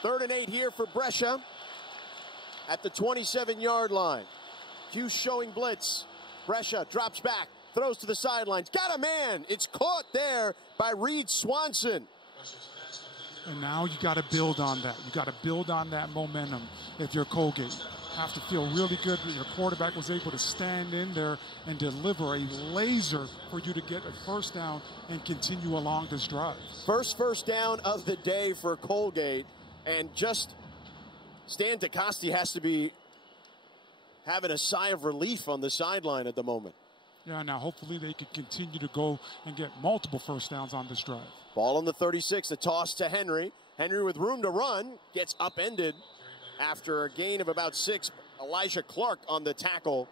3rd and 8 here for Brescia at the 27-yard line. Cuse showing blitz. Brescia drops back, throws to the sidelines. Got a man. It's caught there by Reed Swanson. And now you got to build on that. You got to build on that momentum if you're Colgate. Have to feel really good that your quarterback was able to stand in there and deliver a laser for you to get a first down and continue along this drive. First down of the day for Colgate, and just Stan DeCoste has to be having a sigh of relief on the sideline at the moment. Yeah, now hopefully they could continue to go and get multiple first downs on this drive. Ball on the 36, a toss to Henry. Henry with room to run, gets upended after a gain of about 6. Elijah Clark on the tackle.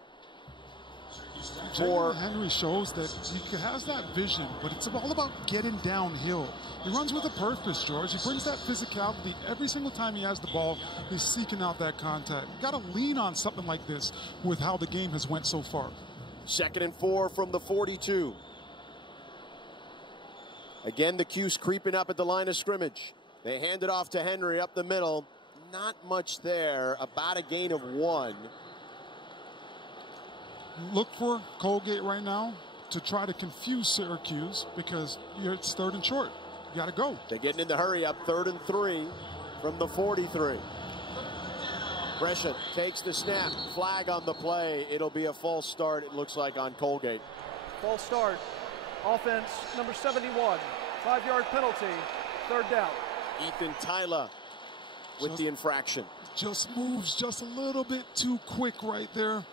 Henry shows that he has that vision, but it's all about getting downhill. He runs with a purpose, George. He brings that physicality every single time he has the ball. He's seeking out that contact. You got to lean on something like this with how the game has went so far. 2nd and 4 from the 42. Again, the Cuse creeping up at the line of scrimmage. They hand it off to Henry up the middle. Not much there, about a gain of 1. Look for Colgate right now to try to confuse Syracuse because it's 3rd and short. You got to go. They're getting in the hurry up, 3rd and 3 from the 43. Brescia takes the snap, flag on the play. It'll be a false start, it looks like, on Colgate. False start. Offense number 71. 5-yard penalty. 3rd down. Ethan Tyler with the infraction. Just moves just a little bit too quick right there.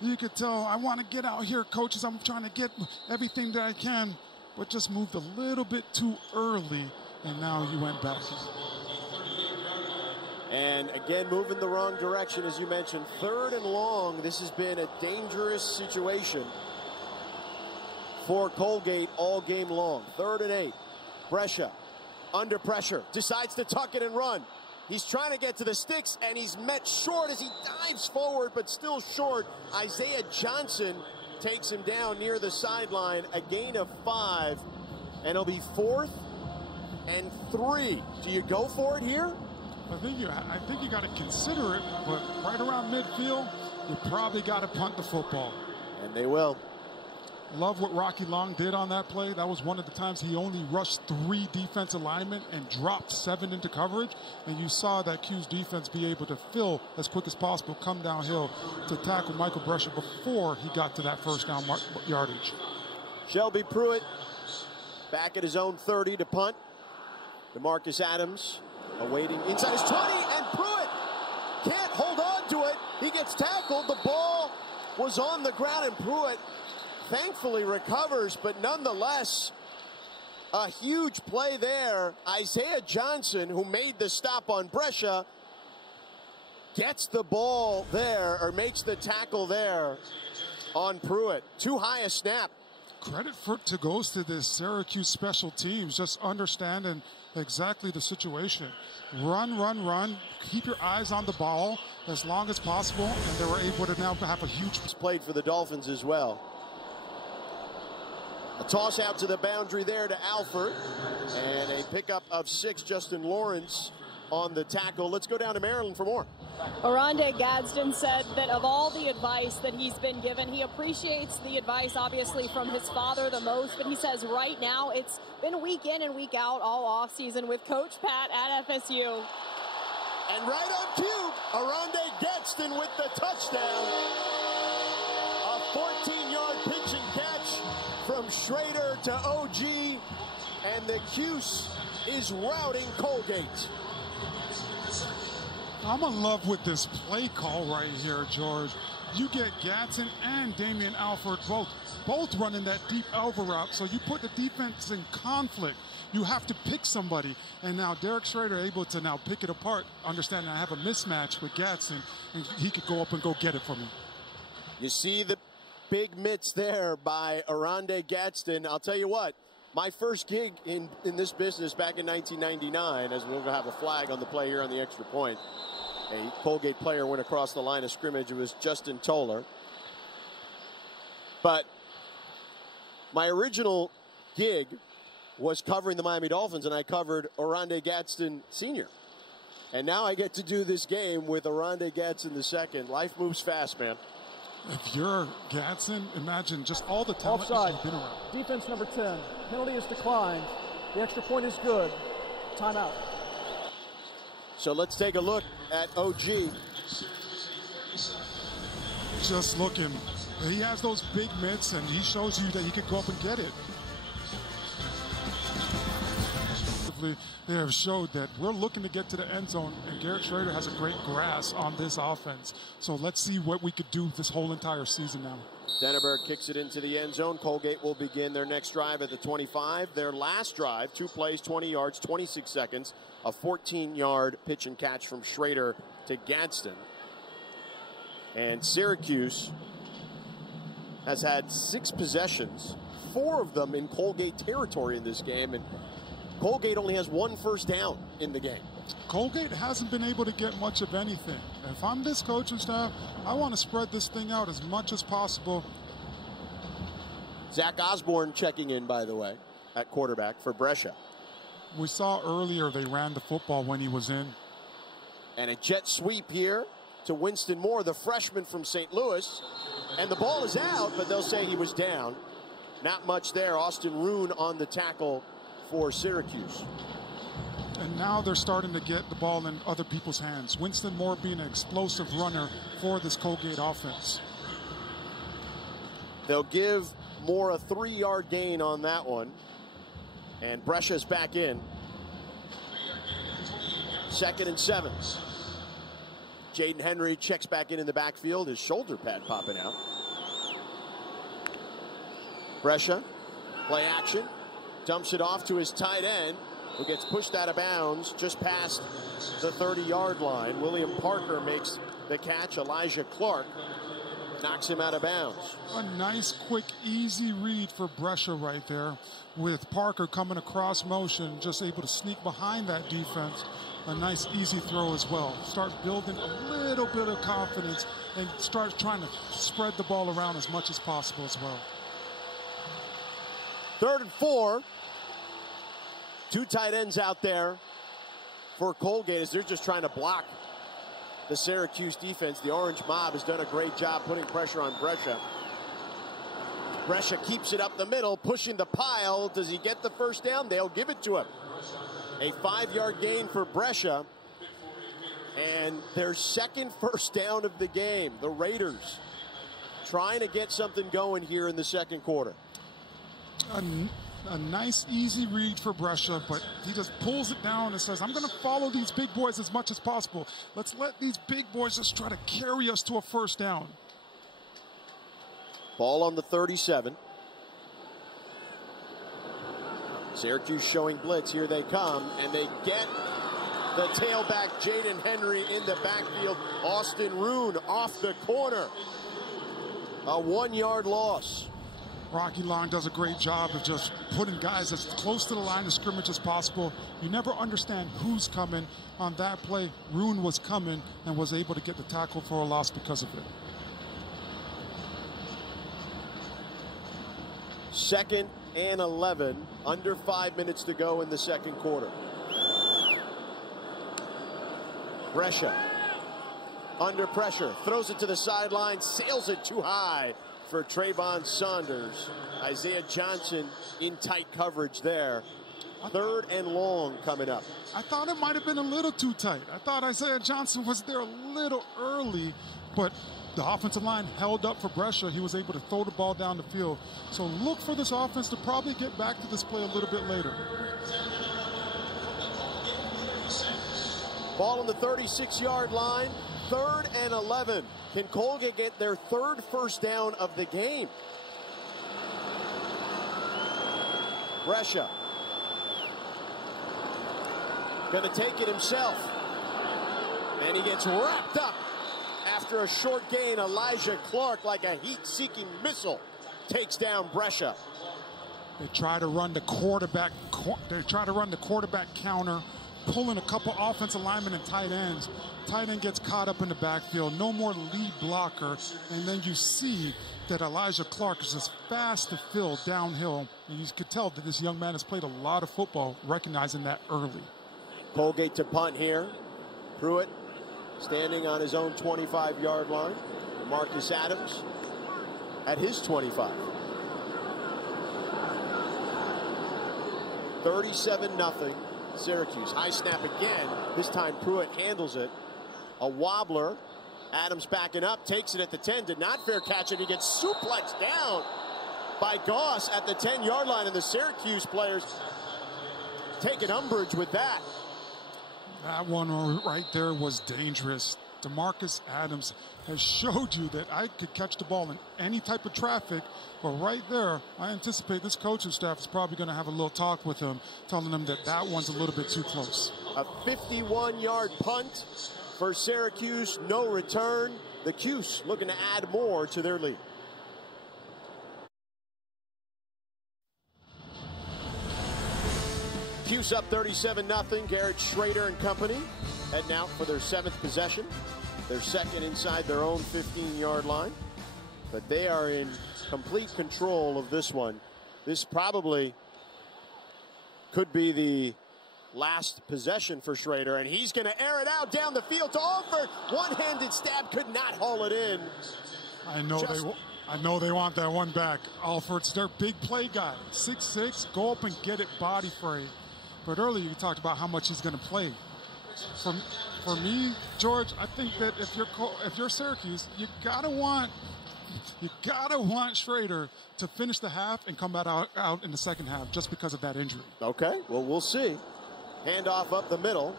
You could tell, I want to get out here, coaches. I'm trying to get everything that I can, but just moved a little bit too early, and now you went back. And again, moving the wrong direction, as you mentioned. 3rd and long. This has been a dangerous situation for Colgate all game long. 3rd and 8. Brescia under pressure, decides to tuck it and run. He's trying to get to the sticks, and he's met short as he dives forward, but still short. Isaiah Johnson takes him down near the sideline. A gain of 5, and it'll be 4th and 3. Do you go for it here? I think you got to consider it, but right around midfield, you probably got to punt the football. And they will. Love what Rocky Long did on that play. That was one of the times he only rushed 3 defensive linemen and dropped 7 into coverage. And you saw that Cuse defense be able to fill as quick as possible, come downhill to tackle Michael Brescia before he got to that first down yardage. Shelby Pruitt back at his own 30 to punt. DeMarcus Adams awaiting inside his 20, and Pruitt can't hold on to it. He gets tackled. The ball was on the ground, and Pruitt thankfully recovers, but nonetheless, a huge play there. Isaiah Johnson, who made the stop on Brescia, gets the ball there, or makes the tackle there on Pruitt. Too high a snap. Credit goes to this Syracuse special teams, just understanding exactly the situation. Run, run, run. Keep your eyes on the ball as long as possible, and they were able to now have a huge... Played for the Dolphins as well. A toss out to the boundary there to Alford, and a pickup of 6, Justin Lawrence on the tackle. Let's go down to Maryland for more. Oronde Gadsden said that of all the advice that he's been given, he appreciates the advice, obviously, from his father the most, but he says right now it's been week in and week out all offseason with Coach Pat at FSU. And right on cue, Oronde Gadsden with the touchdown. A 14-yard pitch and catch from Shrader to OG, and the Cuse is routing Colgate. I'm in love with this play call right here, George. You get Gadsden and Damian Alford both running that deep elbow route, so you put the defense in conflict. You have to pick somebody, and now Derek Shrader able to now pick it apart, understanding I have a mismatch with Gadsden, and he could go up and go get it for me. You see the big mitts there by Oronde Gadsden. I'll tell you what, My first gig in this business back in 1999, as we're going to have a flag on the play here on the extra point. A Colgate player went across the line of scrimmage. It was Justin Toller. But my original gig was covering the Miami Dolphins, and I covered Oronde Gadsden Sr. And now I get to do this game with Oronde Gadsden II. Life moves fast, man. If you're Gadsden, imagine just all the talent Offside. you've been around. Defense number 10. Penalty is declined. The extra point is good. Timeout. So let's take a look at OG. Just looking. He has those big mitts, and he shows you that he can go up and get it. They have showed that we're looking to get to the end zone, and Garrett Shrader has a great grasp on this offense. So let's see what we could do this whole entire season now. Denneberg kicks it into the end zone. Colgate will begin their next drive at the 25. Their last drive, 2 plays, 20 yards, 26 seconds. A 14-yard pitch and catch from Shrader to Gadsden. And Syracuse has had 6 possessions, 4 of them in Colgate territory in this game. And Colgate only has 1 first down in the game. Colgate hasn't been able to get much of anything. If I'm this coaching staff, I want to spread this thing out as much as possible. Zach Osborne checking in, by the way, at quarterback for Brescia. We saw earlier they ran the football when he was in. And a jet sweep here to Winston Moore, the freshman from St. Louis. And the ball is out, but they'll say he was down. Not much there. Austin Roone on the tackle for Syracuse. And now they're starting to get the ball in other people's hands. Winston Moore being an explosive runner for this Colgate offense. They'll give Moore a 3-yard gain on that one. And Brescia's back in. 2nd and 7. Jaden Henry checks back in the backfield. His shoulder pad popping out. Brescia, play action. Dumps it off to his tight end, who gets pushed out of bounds just past the 30-yard line. William Parker makes the catch. Elijah Clark knocks him out of bounds. A nice, quick, easy read for Brescia right there, with Parker coming across motion, just able to sneak behind that defense. A nice, easy throw as well. Start building a little bit of confidence and start trying to spread the ball around as much as possible as well. 3rd and 4. 2 tight ends out there for Colgate as they're just trying to block the Syracuse defense. The Orange Mob has done a great job putting pressure on Brescia. Brescia keeps it up the middle, pushing the pile. Does he get the first down? They'll give it to him. A 5-yard gain for Brescia. And their 2nd first down of the game. The Raiders trying to get something going here in the 2nd quarter. A nice, easy read for Brescia, but he just pulls it down and says, I'm going to follow these big boys as much as possible. Let's let these big boys just try to carry us to a first down. Ball on the 37. Syracuse showing blitz. Here they come, and they get the tailback, Jaden Henry, in the backfield. Austin Roone off the corner. A 1-yard loss. Rocky Long does a great job of just putting guys as close to the line of scrimmage as possible. You never understand who's coming. On that play, Roone was coming and was able to get the tackle for a loss because of it. 2nd and 11, under 5 minutes to go in the 2nd quarter. Brescia under pressure, throws it to the sideline, sails it too high for Trayvon Saunders. Isaiah Johnson in tight coverage there. 3rd and long coming up. I thought it might have been a little too tight. I thought Isaiah Johnson was there a little early, but the offensive line held up for Brescia. He was able to throw the ball down the field. So look for this offense to probably get back to this play a little bit later. Ball on the 36-yard line. 3rd and 11. Can Colgate get their 3rd first down of the game? Brescia going to take it himself. And he gets wrapped up after a short gain. Elijah Clark, like a heat-seeking missile, takes down Brescia. They try to run the quarterback. They try to run the quarterback counter, pulling a couple offensive linemen and tight ends. Tight end gets caught up in the backfield. No more lead blocker, and then you see that Elijah Clark is just fast to fill downhill. And you could tell that this young man has played a lot of football, recognizing that early. Colgate to punt here. Pruitt standing on his own 25-yard line. Marcus Adams at his 25. 37-0 Syracuse. High snap again. This time Pruitt handles it. A wobbler. Adams backing up, takes it at the 10, did not fair catch it. He gets suplexed down by Goss at the 10-yard line, and the Syracuse players taking umbrage with that. That one right there was dangerous. DeMarcus Adams has showed you that I could catch the ball in any type of traffic, but right there, I anticipate this coaching staff is probably going to have a little talk with him, telling him that that one's a little bit too close. A 51-yard punt for Syracuse, no return. The Cuse looking to add more to their lead. Cuse up 37-0. Garrett Shrader and company heading out for their 7th possession. Their second inside their own 15-yard line. But they are in complete control of this one. This probably could be the last possession for Shrader, and he's going to air it out down the field to Alford. One-handed stab, could not haul it in. I know they want that one back. Alford's their big play guy. 6'6", go up and get it body frame. But earlier you talked about how much he's going to play. For me, George, I think that if you're Syracuse, you gotta want Shrader to finish the half and come out in the second half just because of that injury. Okay, well, we'll see. Handoff up the middle.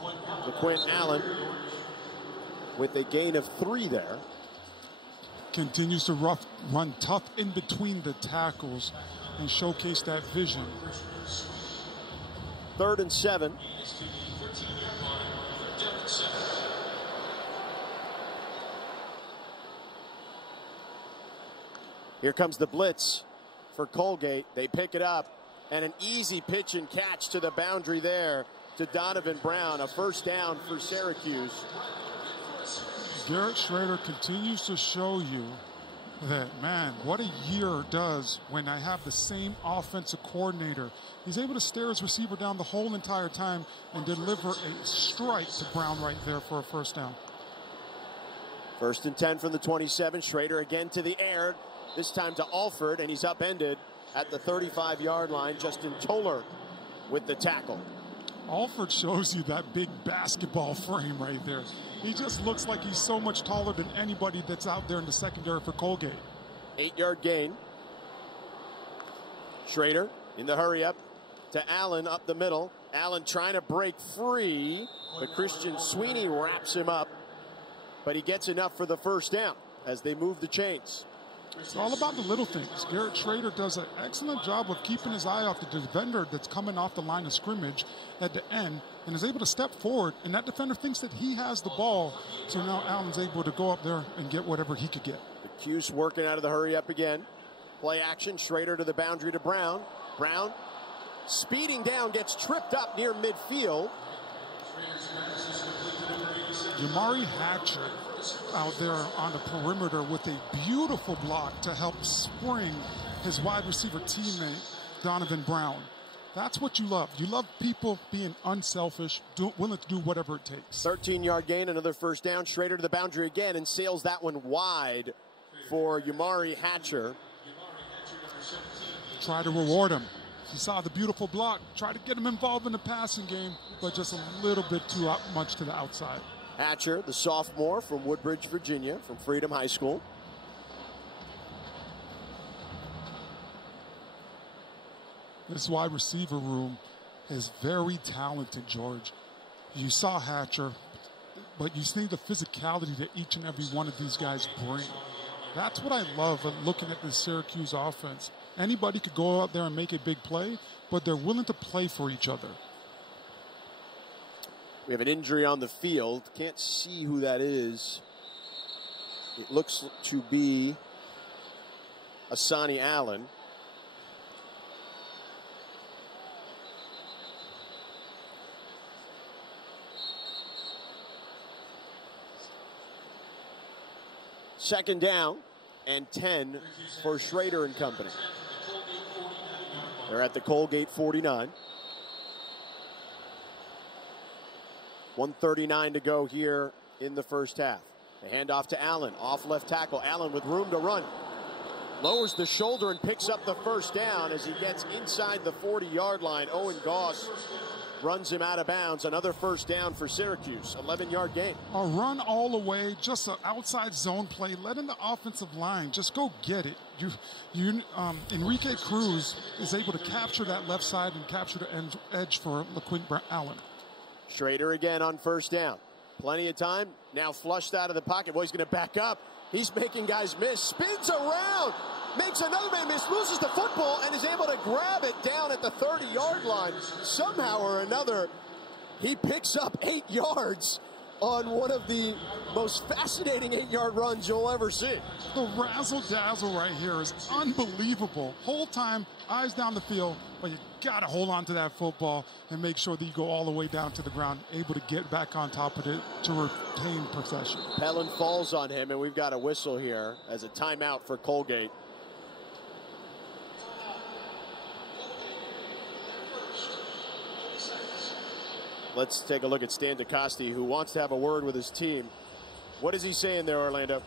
LeQuint Allen with a gain of 3 there. Continues to run tough in between the tackles and showcase that vision. 3rd and 7. Here comes the blitz for Colgate. They pick it up, and an easy pitch and catch to the boundary there to Donovan Brown. A first down for Syracuse. Garrett Shrader continues to show you that, man, what a year does when I have the same offensive coordinator. He's able to stare his receiver down the whole entire time and deliver a strike to Brown right there for a first down. 1st and 10 from the 27. Shrader again to the air. This time to Alford, and he's upended at the 35-yard line. Justin Toller with the tackle. Alford shows you that big basketball frame right there. He just looks like he's so much taller than anybody that's out there in the secondary for Colgate. 8-yard gain. Shrader in the hurry up to Allen up the middle. Allen trying to break free, but Christian Sweeney wraps him up. But he gets enough for the first down as they move the chains. It's all about the little things. Garrett Shrader does an excellent job of keeping his eye off the defender that's coming off the line of scrimmage at the end and is able to step forward, and that defender thinks that he has the ball, so now Allen's able to go up there and get whatever he could get. The Cuse working out of the hurry up again. Play action, Shrader to the boundary to Brown. Brown speeding down, gets tripped up near midfield. Jamari Hatcher out there on the perimeter with a beautiful block to help spring his wide receiver teammate, Donovan Brown. That's what you love. You love people being unselfish, willing to do whatever it takes. 13-yard gain, another first down. Shrader to the boundary again and sails that one wide for Jamari Hatcher. Try to reward him. He saw the beautiful block. Try to get him involved in the passing game, but just a little bit too much to the outside. Hatcher, the sophomore from Woodbridge, Virginia, from Freedom High School. This wide receiver room is very talented, George. You saw Hatcher, but you see the physicality that each and every one of these guys bring. That's what I love looking at the Syracuse offense. Anybody could go out there and make a big play, but they're willing to play for each other. We have an injury on the field. Can't see who that is. It looks to be Asani Allen. Second down and 10 for Shrader and company. They're at the Colgate 49. 1:39 to go here in the first half. The handoff to Allen, off left tackle. Allen with room to run. Lowers the shoulder and picks up the first down as he gets inside the 40-yard line. Owen Goss runs him out of bounds. Another first down for Syracuse. 11-yard gain. A run all the way, just an outside zone play, letting the offensive line just go get it. Enrique Cruz is able to capture that left side and capture the edge for LeQuint Allen. Shrader again on first down. Plenty of time. Now flushed out of the pocket. Boy, he's going to back up. He's making guys miss. Spins around. Makes another man miss. Loses the football and is able to grab it down at the 30-yard line. Somehow or another, he picks up 8 yards on one of the most fascinating 8-yard runs you'll ever see. The razzle-dazzle right here is unbelievable. Whole time, eyes down the field, but you got to hold on to that football and make sure that you go all the way down to the ground, able to get back on top of it to retain possession. Pellin falls on him, and we've got a whistle here as a timeout for Colgate. Let's take a look at Stan DeCoste, who wants to have a word with his team. What is he saying there, Orlando?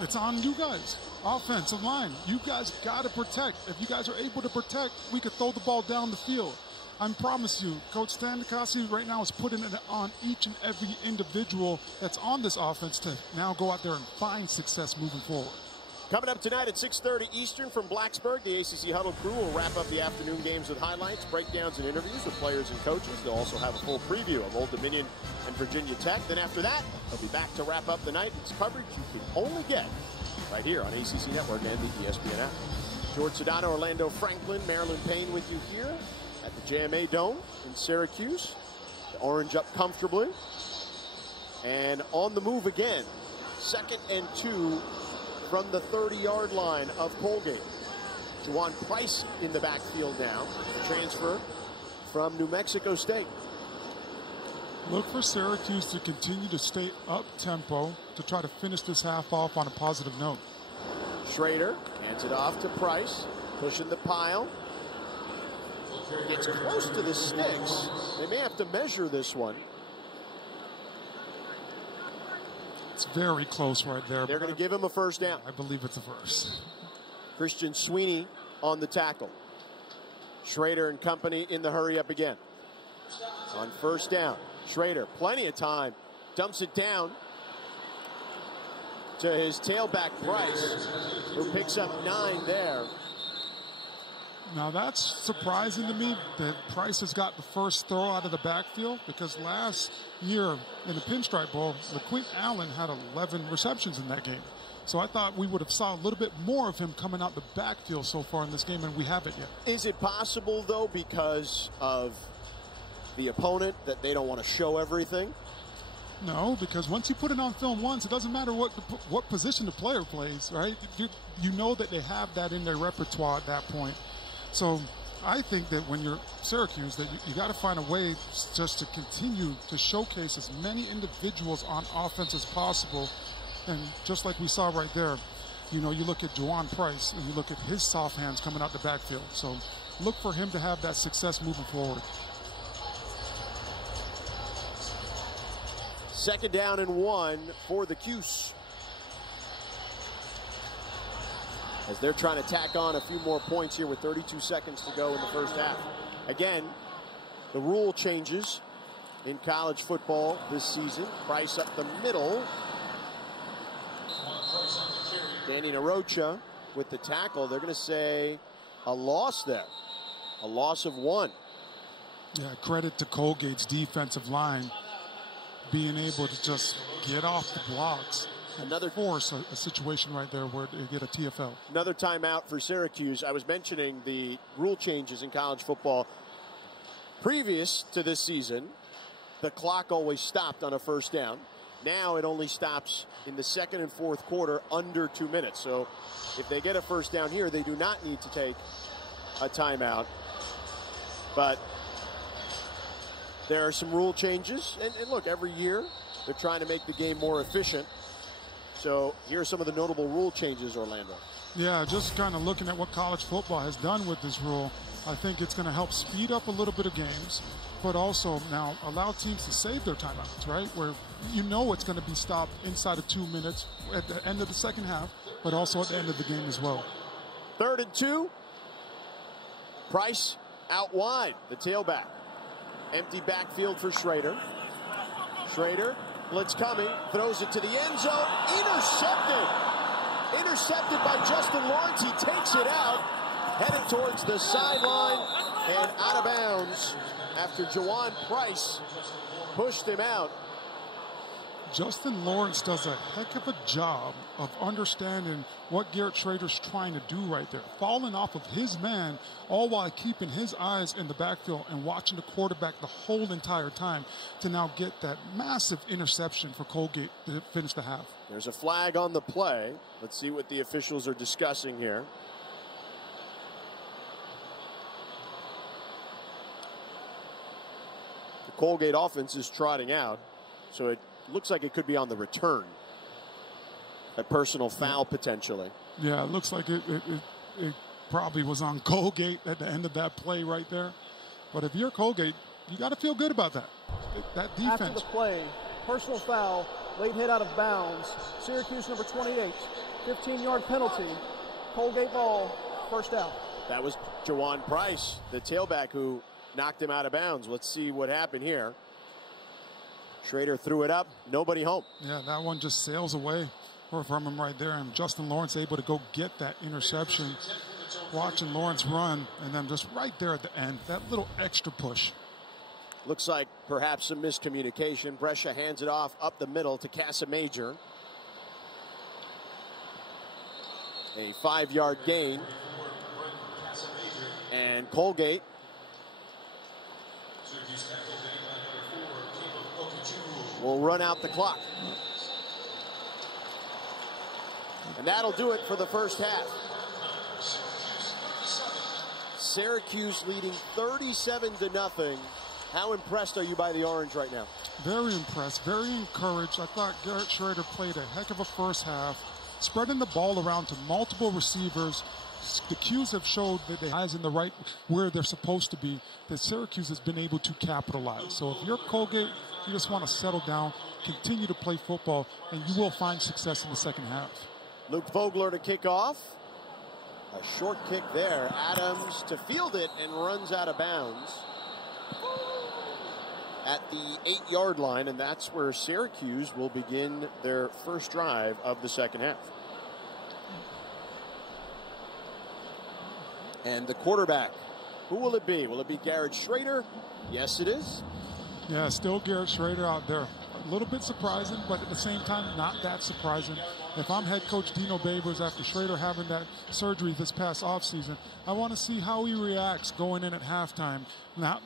It's on you guys. Offensive line. You guys got to protect. If you guys are able to protect, we could throw the ball down the field. I promise you, Coach Stan DeCoste right now is putting it on each and every individual that's on this offense to now go out there and find success moving forward. Coming up tonight at 6:30 Eastern from Blacksburg, the ACC Huddle crew will wrap up the afternoon games with highlights, breakdowns, and interviews with players and coaches. They'll also have a full preview of Old Dominion and Virginia Tech. Then after that, they'll be back to wrap up the night. It's coverage you can only get right here on ACC Network and the ESPN app. George Sedano, Orlando Franklin, Marilyn Payne with you here at the JMA Dome in Syracuse. The Orange up comfortably. And on the move again. 2nd and 2 from the 30-yard line of Colgate. Juwan Price in the backfield now. The transfer from New Mexico State. Look for Syracuse to continue to stay up-tempo to try to finish this half off on a positive note. Shrader hands it off to Price, pushing the pile. Gets close to the sticks. They may have to measure this one. It's very close right there. They're going to give him a first down. I believe it's a first. Christian Sweeney on the tackle. Shrader and company in the hurry up again. On first down, Shrader, plenty of time, dumps it down to his tailback Price, who picks up 9 there. Now that's surprising to me that Price has got the first throw out of the backfield, because last year in the Pinstripe Bowl, LeQuint Allen had 11 receptions in that game. So I thought we would have saw a little bit more of him coming out the backfield so far in this game, and we haven't yet. Is it possible, though, because of the opponent, that they don't want to show everything? No, because once you put it on film once, it doesn't matter what position the player plays, right? You know that they have that in their repertoire at that point. So I think that when you're Syracuse, that you got to find a way just to continue to showcase as many individuals on offense as possible. And just like we saw right there, you know, you look at Juwan Price and you look at his soft hands coming out the backfield. So look for him to have that success moving forward. 2nd down and 1 for the Cuse, as they're trying to tack on a few more points here with 32 seconds to go in the first half. Again, the rule changes in college football this season. Price up the middle. Danny Narocha with the tackle. They're going to say a loss there. A loss of 1. Yeah, credit to Colgate's defensive line being able to just get off the blocks. Another force a situation right there where they get a TFL. Another timeout for Syracuse. I was mentioning the rule changes in college football. Previous to this season, the clock always stopped on a first down. Now it only stops in the 2nd and 4th quarter under 2 minutes. So if they get a first down here, they do not need to take a timeout. But there are some rule changes. And look, every year they're trying to make the game more efficient. So here are some of the notable rule changes, Orlando. Yeah, just kind of looking at what college football has done with this rule, I think it's going to help speed up a little bit of games, but also now allow teams to save their timeouts, right? Where you know it's going to be stopped inside of 2 minutes at the end of the second half, but also at the end of the game as well. 3rd and 2. Price out wide, the tailback. Empty backfield for Shrader. Shrader, blitz coming, throws it to the end zone, intercepted. Intercepted by Justin Lawrence. He takes it out, headed towards the sideline and out of bounds after Juwan Price pushed him out. Justin Lawrence does a heck of a job of understanding what Garrett Shrader's trying to do right there. Falling off of his man, all while keeping his eyes in the backfield and watching the quarterback the whole entire time to now get that massive interception for Colgate to finish the half. There's a flag on the play. Let's see what the officials are discussing here. The Colgate offense is trotting out, so it looks like it could be on the return. A personal foul potentially. Yeah, it looks like it probably was on Colgate at the end of that play right there. But if you're Colgate, you got to feel good about that. That defense. After the play, personal foul, late hit out of bounds. Syracuse number 28, 15-yard penalty. Colgate ball, first down. That was Juwan Price, the tailback, who knocked him out of bounds. Let's see what happened here. Shrader threw it up, nobody home. Yeah, that one just sails away from him right there, and Justin Lawrence able to go get that interception. Watching Lawrence run, and then just right there at the end, that little extra push. Looks like perhaps some miscommunication. Brescia hands it off up the middle to Casamajor. A 5-yard gain. And Colgate will run out the clock. And that'll do it for the first half. Syracuse leading 37-0. How impressed are you by the Orange right now? Very impressed, very encouraged. I thought Garrett Shrader played a heck of a first half, spreading the ball around to multiple receivers. The Cuse have showed that they eyes in the right where they're supposed to be, that Syracuse has been able to capitalize. So if you're Colgate, you just want to settle down, continue to play football, and you will find success in the second half. Luke Vogler to kick off. A short kick there. Adams to field it and runs out of bounds at the 8-yard line, and that's where Syracuse will begin their first drive of the second half. And the quarterback, who will it be? Will it be Garrett Shrader? Yes, it is. Yeah, still Garrett Shrader out there. A little bit surprising, but at the same time, not that surprising. If I'm head coach Dino Babers after Shrader having that surgery this past offseason, I want to see how he reacts going in at halftime, not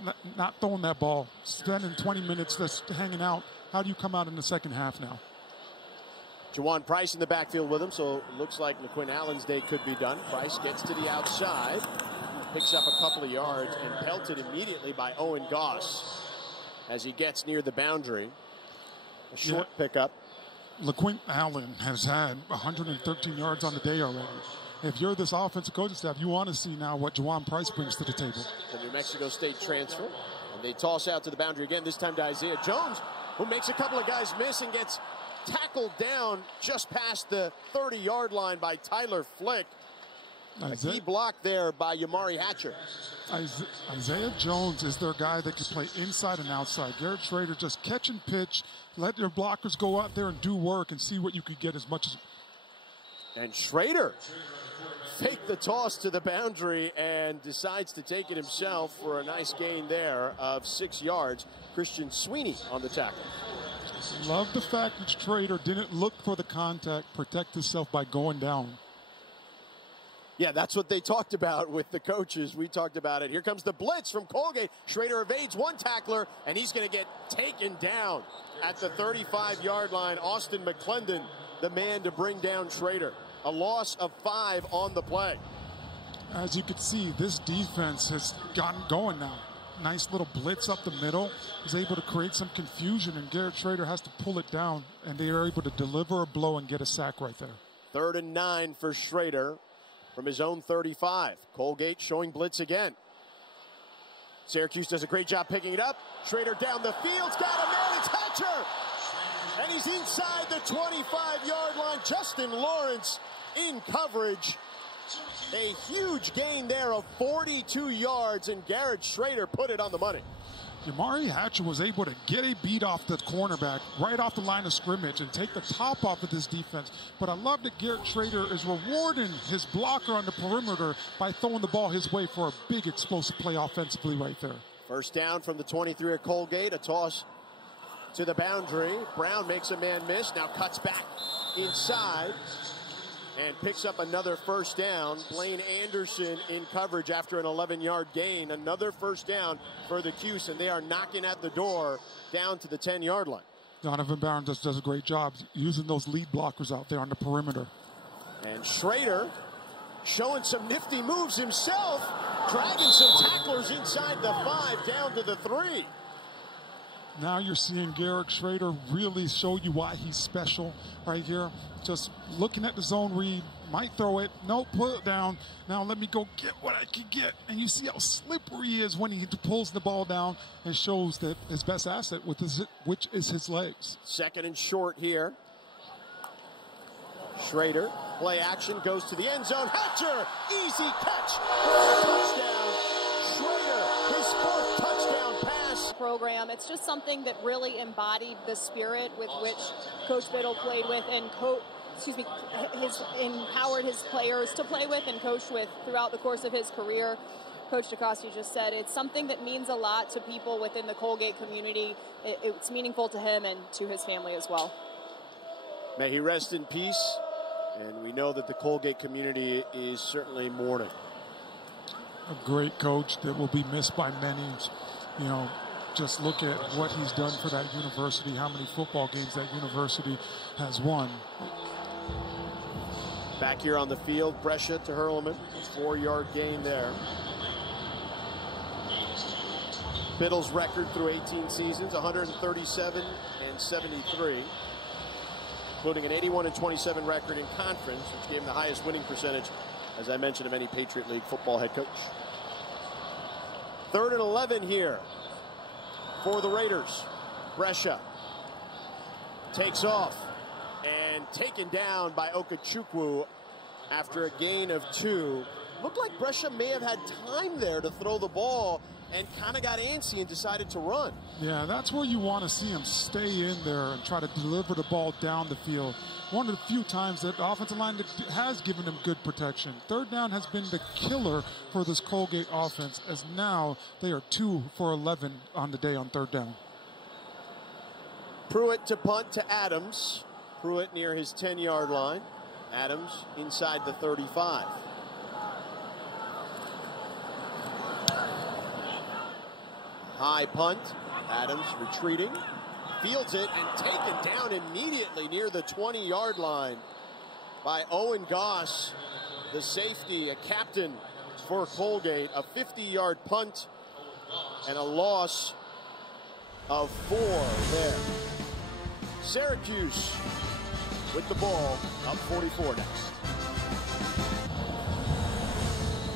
throwing that ball, spending 20 minutes just hanging out. How do you come out in the second half now? Juwan Price in the backfield with him, so it looks like LeQuint Allen's day could be done. Price gets to the outside, picks up a couple of yards, and pelted immediately by Owen Goss as he gets near the boundary. A short pickup. LeQuint Allen has had 113 yards on the day already. If you're this offensive coaching staff, you want to see now what Juwan Price brings to the table. The New Mexico State transfer. And they toss out to the boundary again, this time to Isaiah Jones, who makes a couple of guys miss and gets tackled down just past the 30-yard line by Tyler Flick. A key block there by Yamari Hatcher. Isaiah Jones is their guy that can play inside and outside. Garrett Shrader just catch and pitch, let your blockers go out there and do work and see what you could get as much as. And Shrader faked the toss to the boundary and decides to take it himself for a nice gain there of 6 yards. Christian Sweeney on the tackle. Love the fact that Shrader didn't look for the contact, protect himself by going down. Yeah, that's what they talked about with the coaches. We talked about it. Here comes the blitz from Colgate. Shrader evades one tackler, and he's going to get taken down at the 35-yard line. Austin McClendon, the man to bring down Shrader. A loss of 5 on the play. As you can see, this defense has gotten going now. nice little blitz up the middle. He's able to create some confusion, and Garrett Shrader has to pull it down, and they are able to deliver a blow and get a sack right there. 3rd and 9 for Shrader from his own 35. Colgate showing blitz again. Syracuse does a great job picking it up. Shrader down the field's got a man. It's Hatcher! And he's inside the 25-yard line. Justin Lawrence in coverage. A huge gain there of 42 yards, and Garrett Shrader put it on the money. Jamari Hatcher was able to get a beat off the cornerback right off the line of scrimmage and take the top off of this defense. But I love that Garrett Shrader is rewarding his blocker on the perimeter by throwing the ball his way for a big explosive play offensively right there. First down from the 23 at Colgate. A toss to the boundary. Brown makes a man miss. Now cuts back inside and picks up another first down. Blaine Anderson in coverage after an 11-yard gain. Another first down for the Cuse, and they are knocking at the door down to the 10-yard line. Donovan Barnes does a great job using those lead blockers out there on the perimeter. And Shrader showing some nifty moves himself, dragging some tacklers inside the 5 down to the 3. Now you're seeing Garrett Shrader really show you why he's special right here. Just looking at the zone read, might throw it, no, put it down. Now let me go get what I can get. And you see how slippery he is when he pulls the ball down and shows that his best asset, which is his legs. 2nd and short here. Shrader, play action, goes to the end zone. Hatcher, easy catch, touchdown. Shrader, his 4th touchdown pass. Program. It's just something that really embodied the spirit with which Coach Biddle played with and empowered his players to play with and coach with throughout the course of his career. Coach DeCosta just said it's something that means a lot to people within the Colgate community. It's meaningful to him and to his family as well. May he rest in peace, and we know that the Colgate community is certainly mourning. A great coach that will be missed by many. You know, just look at what he's done for that university, how many football games that university has won. Back here on the field, Brescia to Hurlman, 4-yard gain there. Biddle's record through 18 seasons, 137 and 73, including an 81-27 record in conference, which gave him the highest winning percentage, as I mentioned, of any Patriot League football head coach. 3rd and 11 here for the Raiders. Brescia takes off and taken down by Okechukwu after a gain of 2. Looked like Brescia may have had time there to throw the ball and kind of got antsy and decided to run. Yeah, that's where you want to see him stay in there and try to deliver the ball down the field. One of the few times that the offensive line has given him good protection. 3rd down has been the killer for this Colgate offense, as now they are 2 for 11 on the day on 3rd down. Pruitt to punt to Adams. Pruitt near his 10-yard line. Adams inside the 35. High punt. Adams retreating. Fields it and taken down immediately near the 20-yard line by Owen Goss, the safety, a captain for Colgate. A 50-yard punt and a loss of 4 there. Syracuse with the ball, up 44 now.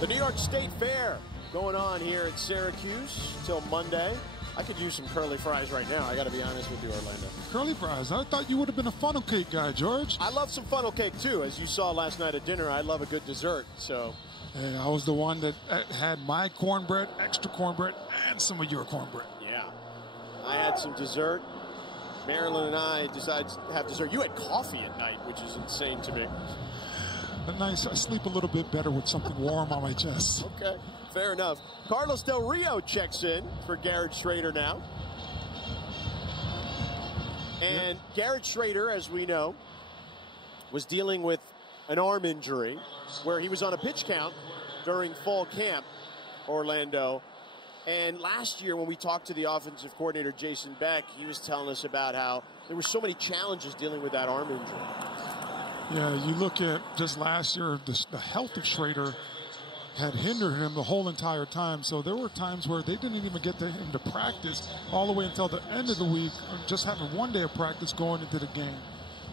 The New York State Fair going on here at Syracuse till Monday. I could use some curly fries right now. I got to be honest with you, Orlando. Curly fries? I thought you would have been a funnel cake guy, George. I love some funnel cake too. As you saw last night at dinner, I love a good dessert. So, hey, I was the one that had my cornbread, extra cornbread, and some of your cornbread. Yeah, I had some dessert. Marilyn and I decided to have dessert. You had coffee at night, which is insane to me. Nice. I sleep a little bit better with something warm on my chest. Okay, fair enough. Carlos Del Rio checks in for Garrett Shrader now. And Garrett Shrader, as we know, was dealing with an arm injury where he was on a pitch count during fall camp, Orlando. And last year when we talked to the offensive coordinator, Jason Beck, he was telling us about how there were so many challenges dealing with that arm injury. Yeah, you look at just last year, the health of Shrader. had hindered him the whole entire time. So there were times where they didn't even get him to practice all the way until the end of the week, just having one day of practice going into the game.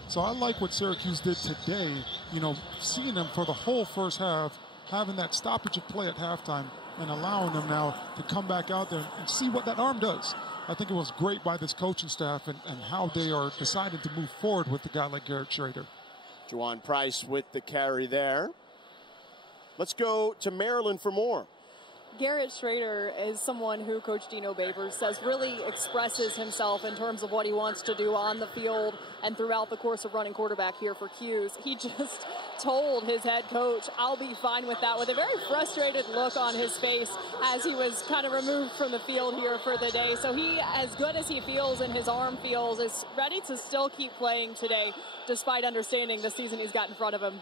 So I like what Syracuse did today, you know, seeing them for the whole first half, having that stoppage of play at halftime, and allowing them now to come back out there and see what that arm does. I think it was great by this coaching staff and how they are deciding to move forward with a guy like Garrett Shrader. Juwan Price with the carry there. Let's go to Maryland for more. Garrett Shrader is someone who Coach Dino Babers says really expresses himself in terms of what he wants to do on the field and throughout the course of running quarterback here for Cuse. He just told his head coach, "I'll be fine with that," with a very frustrated look on his face as he was kind of removed from the field here for the day. So he, as good as he feels and his arm feels, is ready to still keep playing today, despite understanding the season he's got in front of him.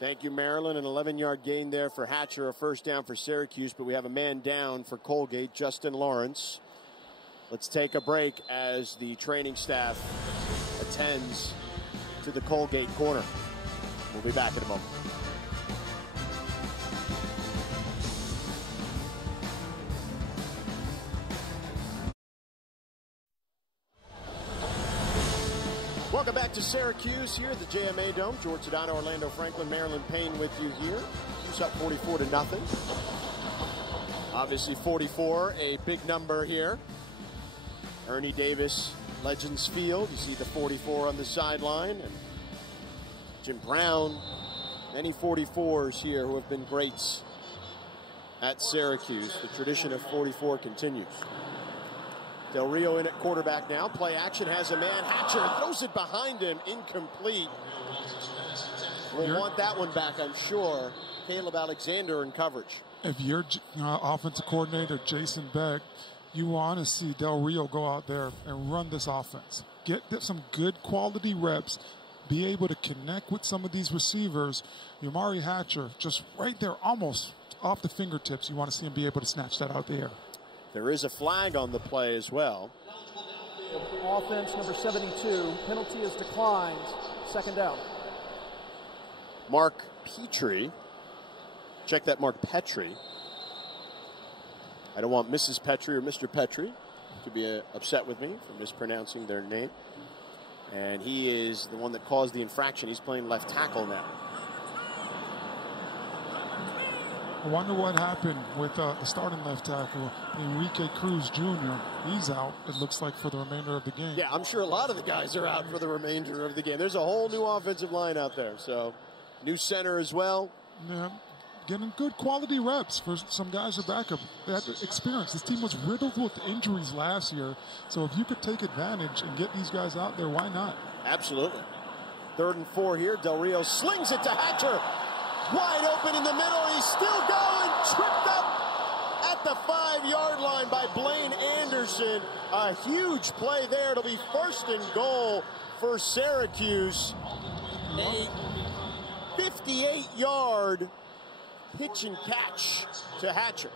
Thank you, Maryland. An 11-yard gain there for Hatcher, a first down for Syracuse, but we have a man down for Colgate, Justin Lawrence. Let's take a break as the training staff attends to the Colgate corner. We'll be back in a moment. Welcome back to Syracuse here at the JMA Dome. George Sedano, Orlando Franklin, Maryland Payne with you here. Cuse up 44-0. Obviously 44, a big number here. Ernie Davis, Legends Field. You see the 44 on the sideline. And Jim Brown, many 44s here who have been greats at Syracuse. The tradition of 44 continues. Del Rio in at quarterback now. Play action, has a man. Hatcher throws it behind him. Incomplete. We'll want that one back, I'm sure. Caleb Alexander in coverage. If you're offensive coordinator Jason Beck, you want to see Del Rio go out there and run this offense. Get some good quality reps. Be able to connect with some of these receivers. Yamari Hatcher, just right there, almost off the fingertips. You want to see him be able to snatch that out the air. There is a flag on the play as well. Offense number 72. Penalty is declined. Second down. Mark Petrie. Check that, Mark Petrie. I don't want Mrs. Petrie or Mr. Petrie to be upset with me for mispronouncing their name. And he is the one that caused the infraction. He's playing left tackle now. I wonder what happened with the starting left tackle, Enrique Cruz Jr. He's out, it looks like, for the remainder of the game. Yeah, I'm sure a lot of the guys are out for the remainder of the game. There's a whole new offensive line out there. So, new center as well. Yeah, getting good quality reps for some guys who back up. They had experience. This team was riddled with injuries last year. So if you could take advantage and get these guys out there, why not? Absolutely. 3rd and 4 here. Del Rio slings it to Hatcher. Wide open in the middle. He's still going. Tripped up at the 5-yard line by Blaine Anderson. A huge play there. It'll be 1st and goal for Syracuse. A 58-yard pitch and catch to Hatcher.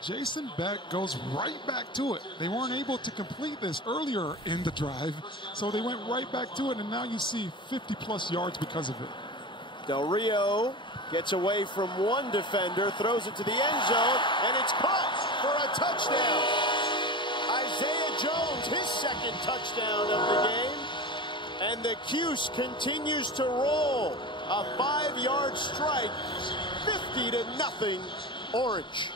Jason Beck goes right back to it. They weren't able to complete this earlier in the drive, so they went right back to it, and now you see 50-plus yards because of it. Del Rio gets away from one defender, throws it to the end zone, and it's caught for a touchdown. Isaiah Jones, his 2nd touchdown of the game. And the Cuse continues to roll. A 5-yard strike, 50-0 Orange.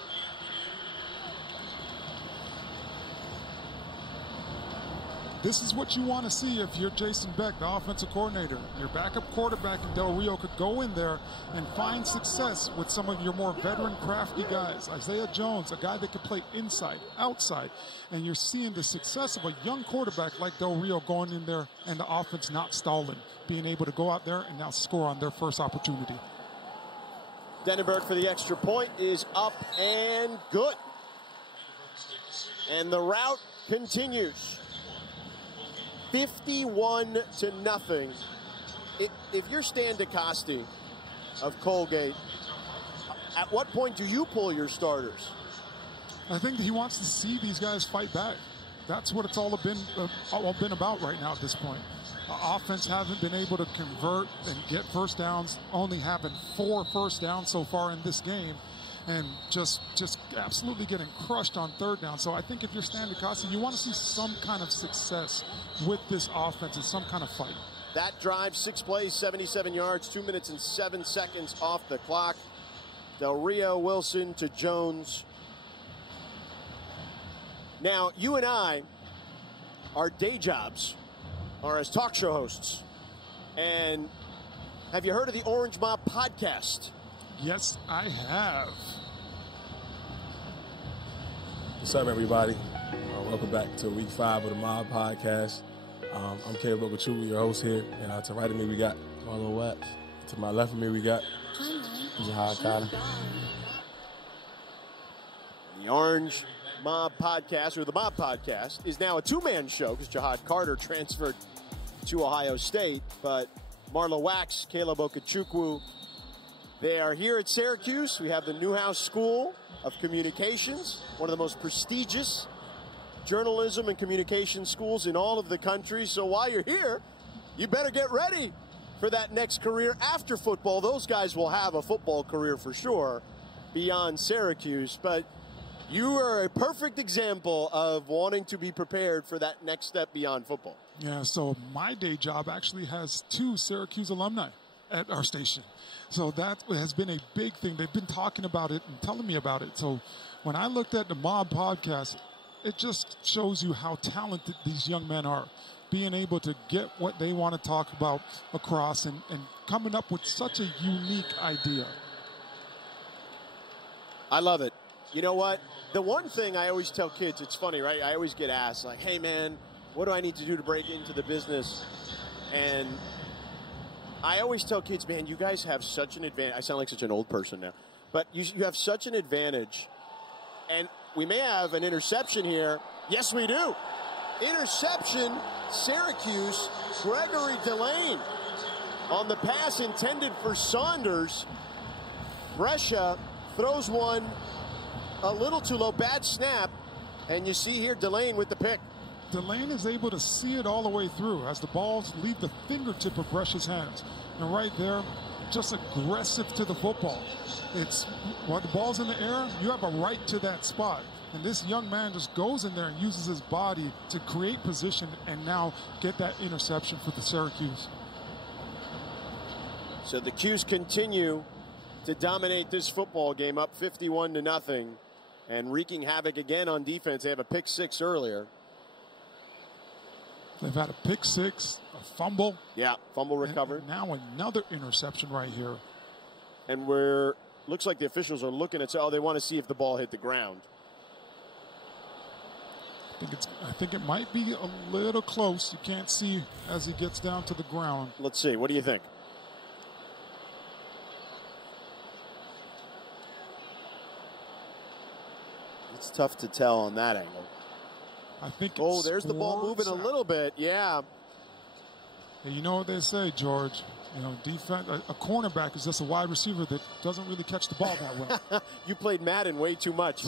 This is what you want to see if you're Jason Beck, the offensive coordinator. Your backup quarterback in Del Rio could go in there and find success with some of your more veteran, crafty guys. Isaiah Jones, a guy that can play inside, outside. And you're seeing the success of a young quarterback like Del Rio going in there and the offense not stalling, being able to go out there and now score on their first opportunity. Denenberg for the extra point is up and good. And the route continues. 51-0. If you're Stan DeCoste of Colgate, at what point do you pull your starters? I think he wants to see these guys fight back. That's what it's all been about right now at this point. Offense haven't been able to convert and get first downs, only having 4 first downs so far in this game. and just absolutely getting crushed on third down. So I think if you're Stan DeCosta, you want to see some kind of success with this offense and some kind of fight. That drive, 6 plays, 77 yards, 2 minutes and 7 seconds off the clock. Del Rio-Wilson to Jones. Now, you and I, our day jobs are as talk show hosts. And have you heard of the Orange Mob podcast? Yes, I have. What's up, everybody? Welcome back to week 5 of the Mob podcast. I'm Caleb Okachubu, your host here. And to right of me, we got Marlo Wax. To my left of me, we got Jahad Carter. The Orange Mob podcast, or the Mob podcast, is now a 2-man show because Jahad Carter transferred to Ohio State. But Marlo Wax, Caleb Okechukwu, they are here at Syracuse. We have the Newhouse School of Communications, one of the most prestigious journalism and communication schools in all of the country. So while you're here, you better get ready for that next career after football. Those guys will have a football career for sure beyond Syracuse, but you are a perfect example of wanting to be prepared for that next step beyond football. Yeah, so my day job actually has 2 Syracuse alumni at our station. So that has been a big thing. They've been talking about it and telling me about it. So when I looked at the Mob podcast, it just shows you how talented these young men are, being able to get what they want to talk about across and coming up with such a unique idea. I love it. You know what? The one thing I always tell kids, it's funny, right? I always get asked, like, hey, man, what do I need to do to break into the business? And I always tell kids, man, you guys have such an advantage. I sound like such an old person now. But you have such an advantage. And we may have an interception here. Yes, we do. Interception, Syracuse, Gregory Delane on the pass intended for Saunders. Brescia throws one a little too low, bad snap. And you see here Delane with the pick. Delane is able to see it all the way through as the balls leave the fingertip of Brescia's hands. And right there, just aggressive to the football. It's while the ball's in the air, you have a right to that spot. And this young man just goes in there and uses his body to create position and now get that interception for the Syracuse. So the Cuse continue to dominate this football game, up 51-0, and wreaking havoc again on defense. They have a pick 6 earlier. They've had a pick 6, a fumble. Yeah, fumble recovered. And now another interception right here. And looks like the officials are looking at, they want to see if the ball hit the ground. I think it might be a little close. You can't see as he gets down to the ground. Let's see. What do you think? It's tough to tell on that angle. I think. There's the ball moving a little bit. Yeah. You know what they say, George? You know, defense. A cornerback is just a wide receiver that doesn't really catch the ball that well. You played Madden way too much.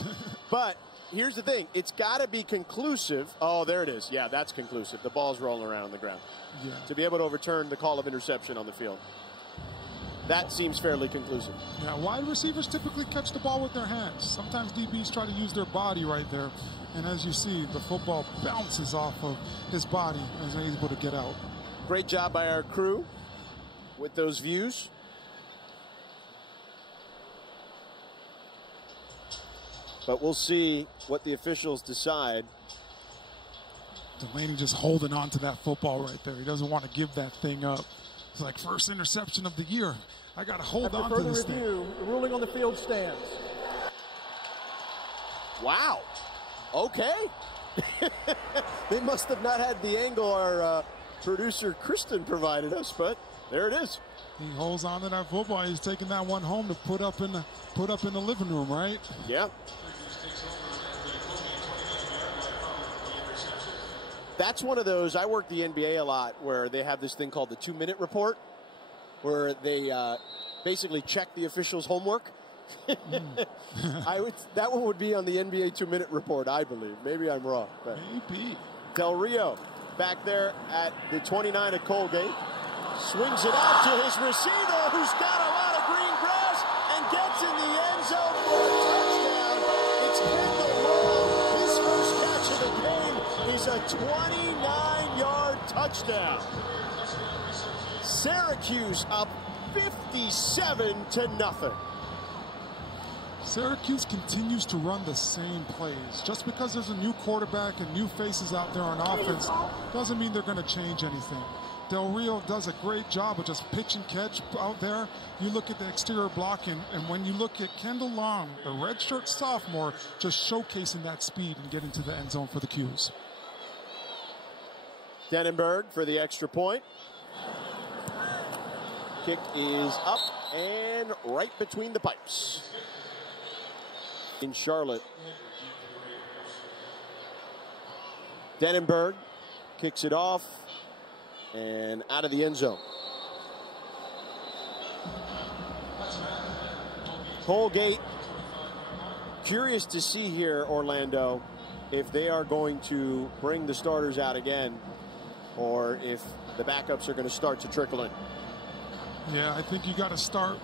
But here's the thing. It's got to be conclusive. Oh, there it is. Yeah, that's conclusive. The ball's rolling around on the ground. Yeah. To be able to overturn the call of interception on the field. That seems fairly conclusive. Yeah, wide receivers typically catch the ball with their hands. Sometimes DBs try to use their body right there. And as you see, the football bounces off of his body as he's able to get out. Great job by our crew with those views. But we'll see what the officials decide. Delaney just holding on to that football right there. He doesn't want to give that thing up. It's like first interception of the year. I got to hold on to this thing. The ruling on the field stands. Wow. Okay. They must have not had the angle our producer Kristen provided us, but there it is. He holds on to that football. He's taking that one home to put up in the living room, right? Yeah. That's one of those, I work the NBA a lot, where they have this thing called the 2-minute report, where they basically check the officials' homework. That one would be on the NBA 2-minute report, I believe. Maybe I'm wrong. But Maybe. Del Rio back there at the 29 of Colgate. Swings it out to his receiver, who's got a lot of green grass, and gets in the end zone for 29-yard touchdown. Syracuse up 57-0. Syracuse continues to run the same plays. Just because there's a new quarterback and new faces out there on offense doesn't mean they're going to change anything. Del Rio does a great job of just pitch and catch out there. You look at the exterior blocking, and when you look at Kendall Long, the redshirt sophomore, just showcasing that speed and getting to the end zone for the Cuse. Denenberg for the extra point. Kick is up and right between the pipes. In Charlotte. Denenberg kicks it off and out of the end zone. Colgate, curious to see here, Orlando, if they are going to bring the starters out again or if the backups are going to start to trickle in. Yeah, I think you got to start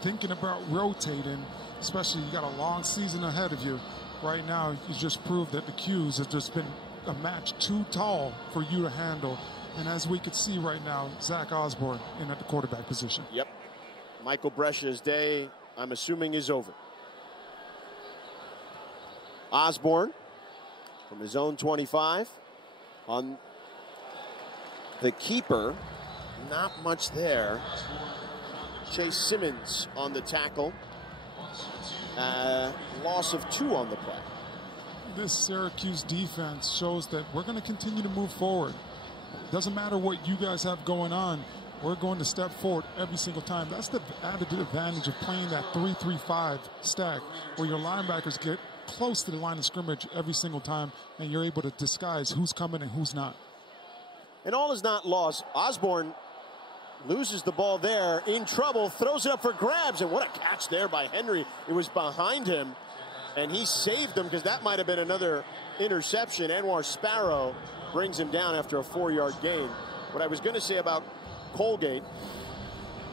thinking about rotating, especially you got a long season ahead of you. Right now, you just proved that the Cuse have just been a match too tall for you to handle. And as we could see right now, Zach Osborne in at the quarterback position. Yep. Michael Brescia's day, I'm assuming, is over. Osborne from his own 25 on the keeper. Not much there. Chase Simmons on the tackle. Loss of 2 on the play. This Syracuse defense shows that we're going to continue to move forward. Doesn't matter what you guys have going on. We're going to step forward every single time. That's the added advantage of playing that 3-3-5 stack, where your linebackers get close to the line of scrimmage every single time, and you're able to disguise who's coming and who's not. And all is not lost. Osborne loses the ball there, in trouble, throws it up for grabs, and what a catch there by Henry. It was behind him, and he saved him because that might have been another interception. Anwar Sparrow brings him down after a 4-yard gain. What I was going to say about Colgate,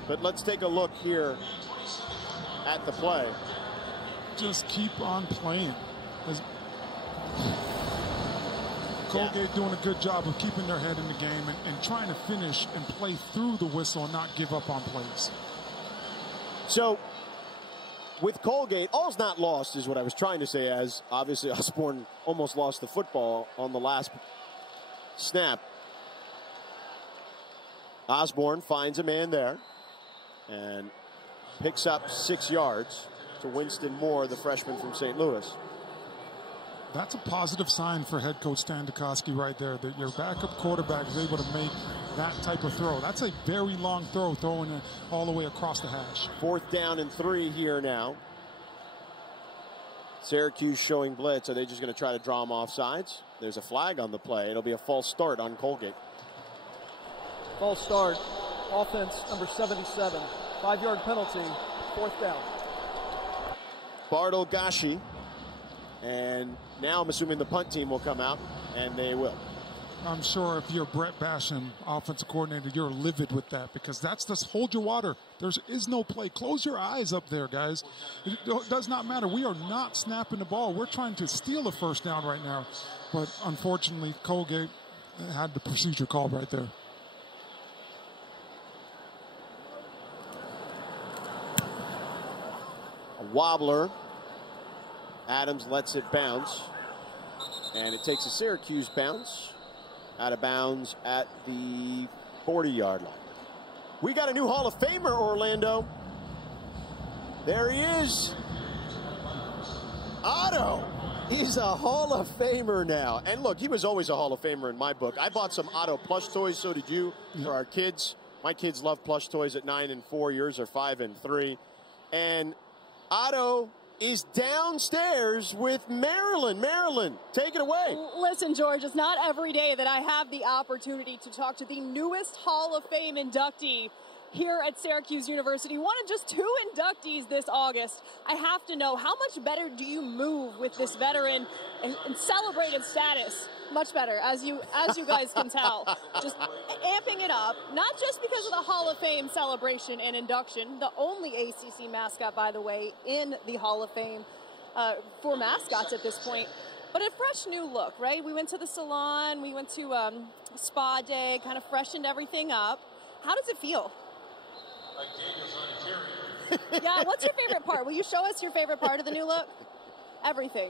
but let's take a look here at the play. Just keep on playing. Colgate doing a good job of keeping their head in the game and trying to finish and play through the whistle and not give up on plays. So, with Colgate, all's not lost is what I was trying to say, as obviously Osborne almost lost the football on the last snap. Osborne finds a man there and picks up 6 yards to Winston Moore, the freshman from St. Louis. That's a positive sign for head coach Stan Dukoski right there, that your backup quarterback is able to make that type of throw. That's a very long throw, throwing it all the way across the hash. 4th down and 3 here now. Syracuse showing blitz. Are they just going to try to draw them off sides? There's a flag on the play. It'll be a false start on Colgate. False start. Offense number 77. 5-yard penalty. 4th down. Bartle Gashi. And now I'm assuming the punt team will come out, and they will. I'm sure if you're Brett Basham, offensive coordinator, you're livid with that, because that's just hold your water. There is no play. Close your eyes up there, guys. It does not matter. We are not snapping the ball. We're trying to steal a 1st down right now. But unfortunately, Colgate had the procedure called right there. A wobbler. Adams lets it bounce. And it takes a Syracuse bounce. Out of bounds at the 40-yard line. We got a new Hall of Famer, Orlando. There he is. Otto. He's a Hall of Famer now. And look, he was always a Hall of Famer in my book. I bought some Otto plush toys, so did you, for our kids. My kids love plush toys at 9 and 4. Yours are 5 and 3. And Otto is downstairs with Maryland. Maryland, take it away. Listen, George, it's not every day that I have the opportunity to talk to the newest Hall of Fame inductee here at Syracuse University. One of just 2 inductees this August. I have to know, how much better do you move with this veteran and celebrated status? Much better, as you guys can tell. Just amping it up, not just because of the Hall of Fame celebration and induction, the only ACC mascot, by the way, in the Hall of Fame for mascots at this point, but a fresh new look, right? We went to the salon, we went to spa day, kind of freshened everything up. How does it feel? Yeah, what's your favorite part? Will you show us your favorite part of the new look? Everything.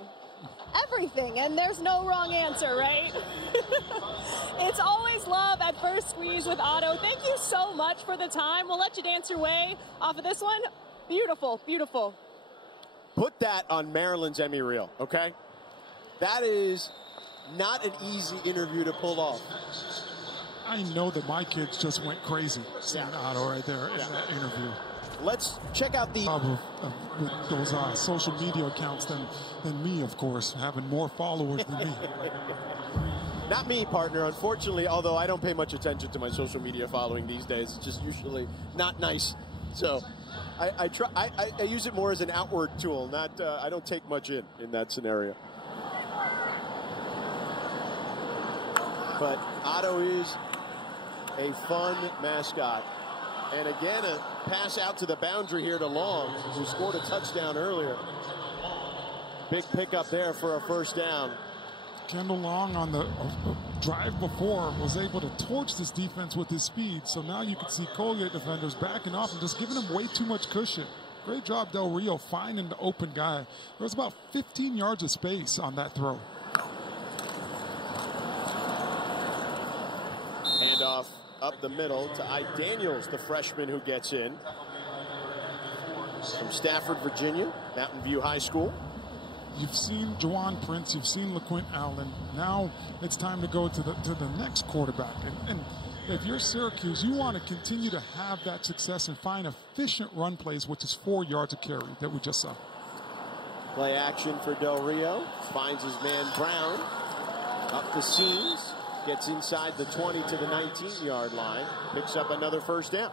Everything, and there's no wrong answer, right? It's always love at first squeeze with Otto. Thank you so much for the time. We'll let you dance your way off of this one. Beautiful, beautiful. Put that on Maryland's Emmy reel, okay? That is not an easy interview to pull off. I know that my kids just went crazy seeing Otto right there in that interview. Let's check out the... With those social media accounts than me, of course, having more followers than me. Not me, partner, unfortunately, although I don't pay much attention to my social media following these days. It's just usually not nice. So I use it more as an outward tool, not I don't take much in that scenario. But Otto is a fun mascot. And again, a pass out to the boundary here to Long, who scored a touchdown earlier. Big pickup there for a first down. Kendall Long on the drive before was able to torch this defense with his speed. So now you can see Colgate defenders backing off and just giving him way too much cushion. Great job, Del Rio, finding the open guy. There was about 15 yards of space on that throw. Handoff up the middle to Ike Daniels, the freshman who gets in from Stafford, Virginia, Mountain View High School. You've seen Juwan Prince, you've seen LeQuint Allen. Now it's time to go to the next quarterback. And if you're Syracuse, you want to continue to have that success and find efficient run plays, which is 4 yards of carry that we just saw. Play action for Del Rio, finds his man Brown, up the seams. Gets inside the 20 to the 19-yard line. Picks up another first down.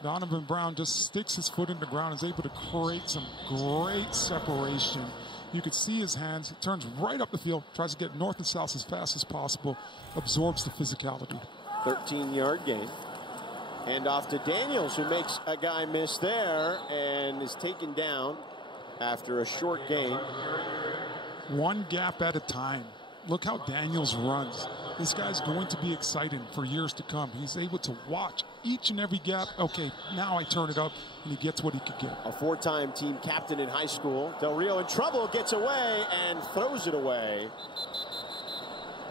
Donovan Brown just sticks his foot in the ground, is able to create some great separation. You can see his hands. He turns right up the field, tries to get north and south as fast as possible, absorbs the physicality. 13-yard gain. And off to Daniels, who makes a guy miss there and is taken down after a short gain. One gap at a time. Look how Daniels runs. This guy's going to be exciting for years to come. He's able to watch each and every gap. Okay, now I turn it up, and he gets what he could get. A four-time team captain in high school. Del Rio in trouble, gets away and throws it away.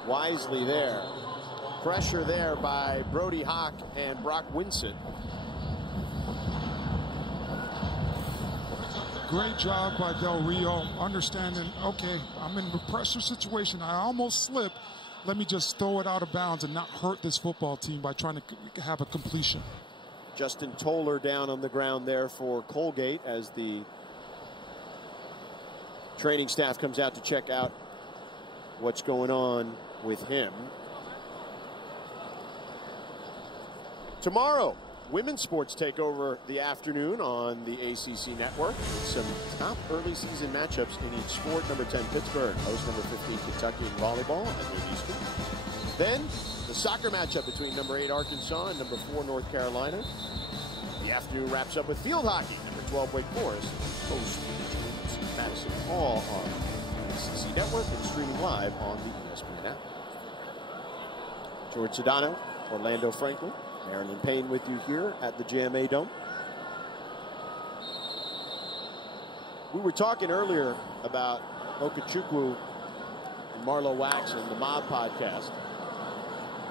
Wisely there. Pressure there by Brody Hawk and Brock Winsett. Great job by Del Rio, understanding, okay, I'm in a pressure situation. I almost slipped. Let me just throw it out of bounds and not hurt this football team by trying to have a completion. Justin Toller down on the ground there for Colgate as the training staff comes out to check out what's going on with him. Tomorrow, women's sports take over the afternoon on the ACC network. Some top early season matchups in each sport. Number 10 Pittsburgh hosts number 15 Kentucky in volleyball at noon Eastern. Then the soccer matchup between number 8 Arkansas and number 4 North Carolina. The afternoon wraps up with field hockey. Number 12 Wake Forest hosts Madison, all on the ACC network and streaming live on the ESPN app. George Sedano, Orlando Franklin, Marilyn Payne with you here at the GMA Dome. We were talking earlier about Okechukwu and Marlo Wax and the Mob podcast.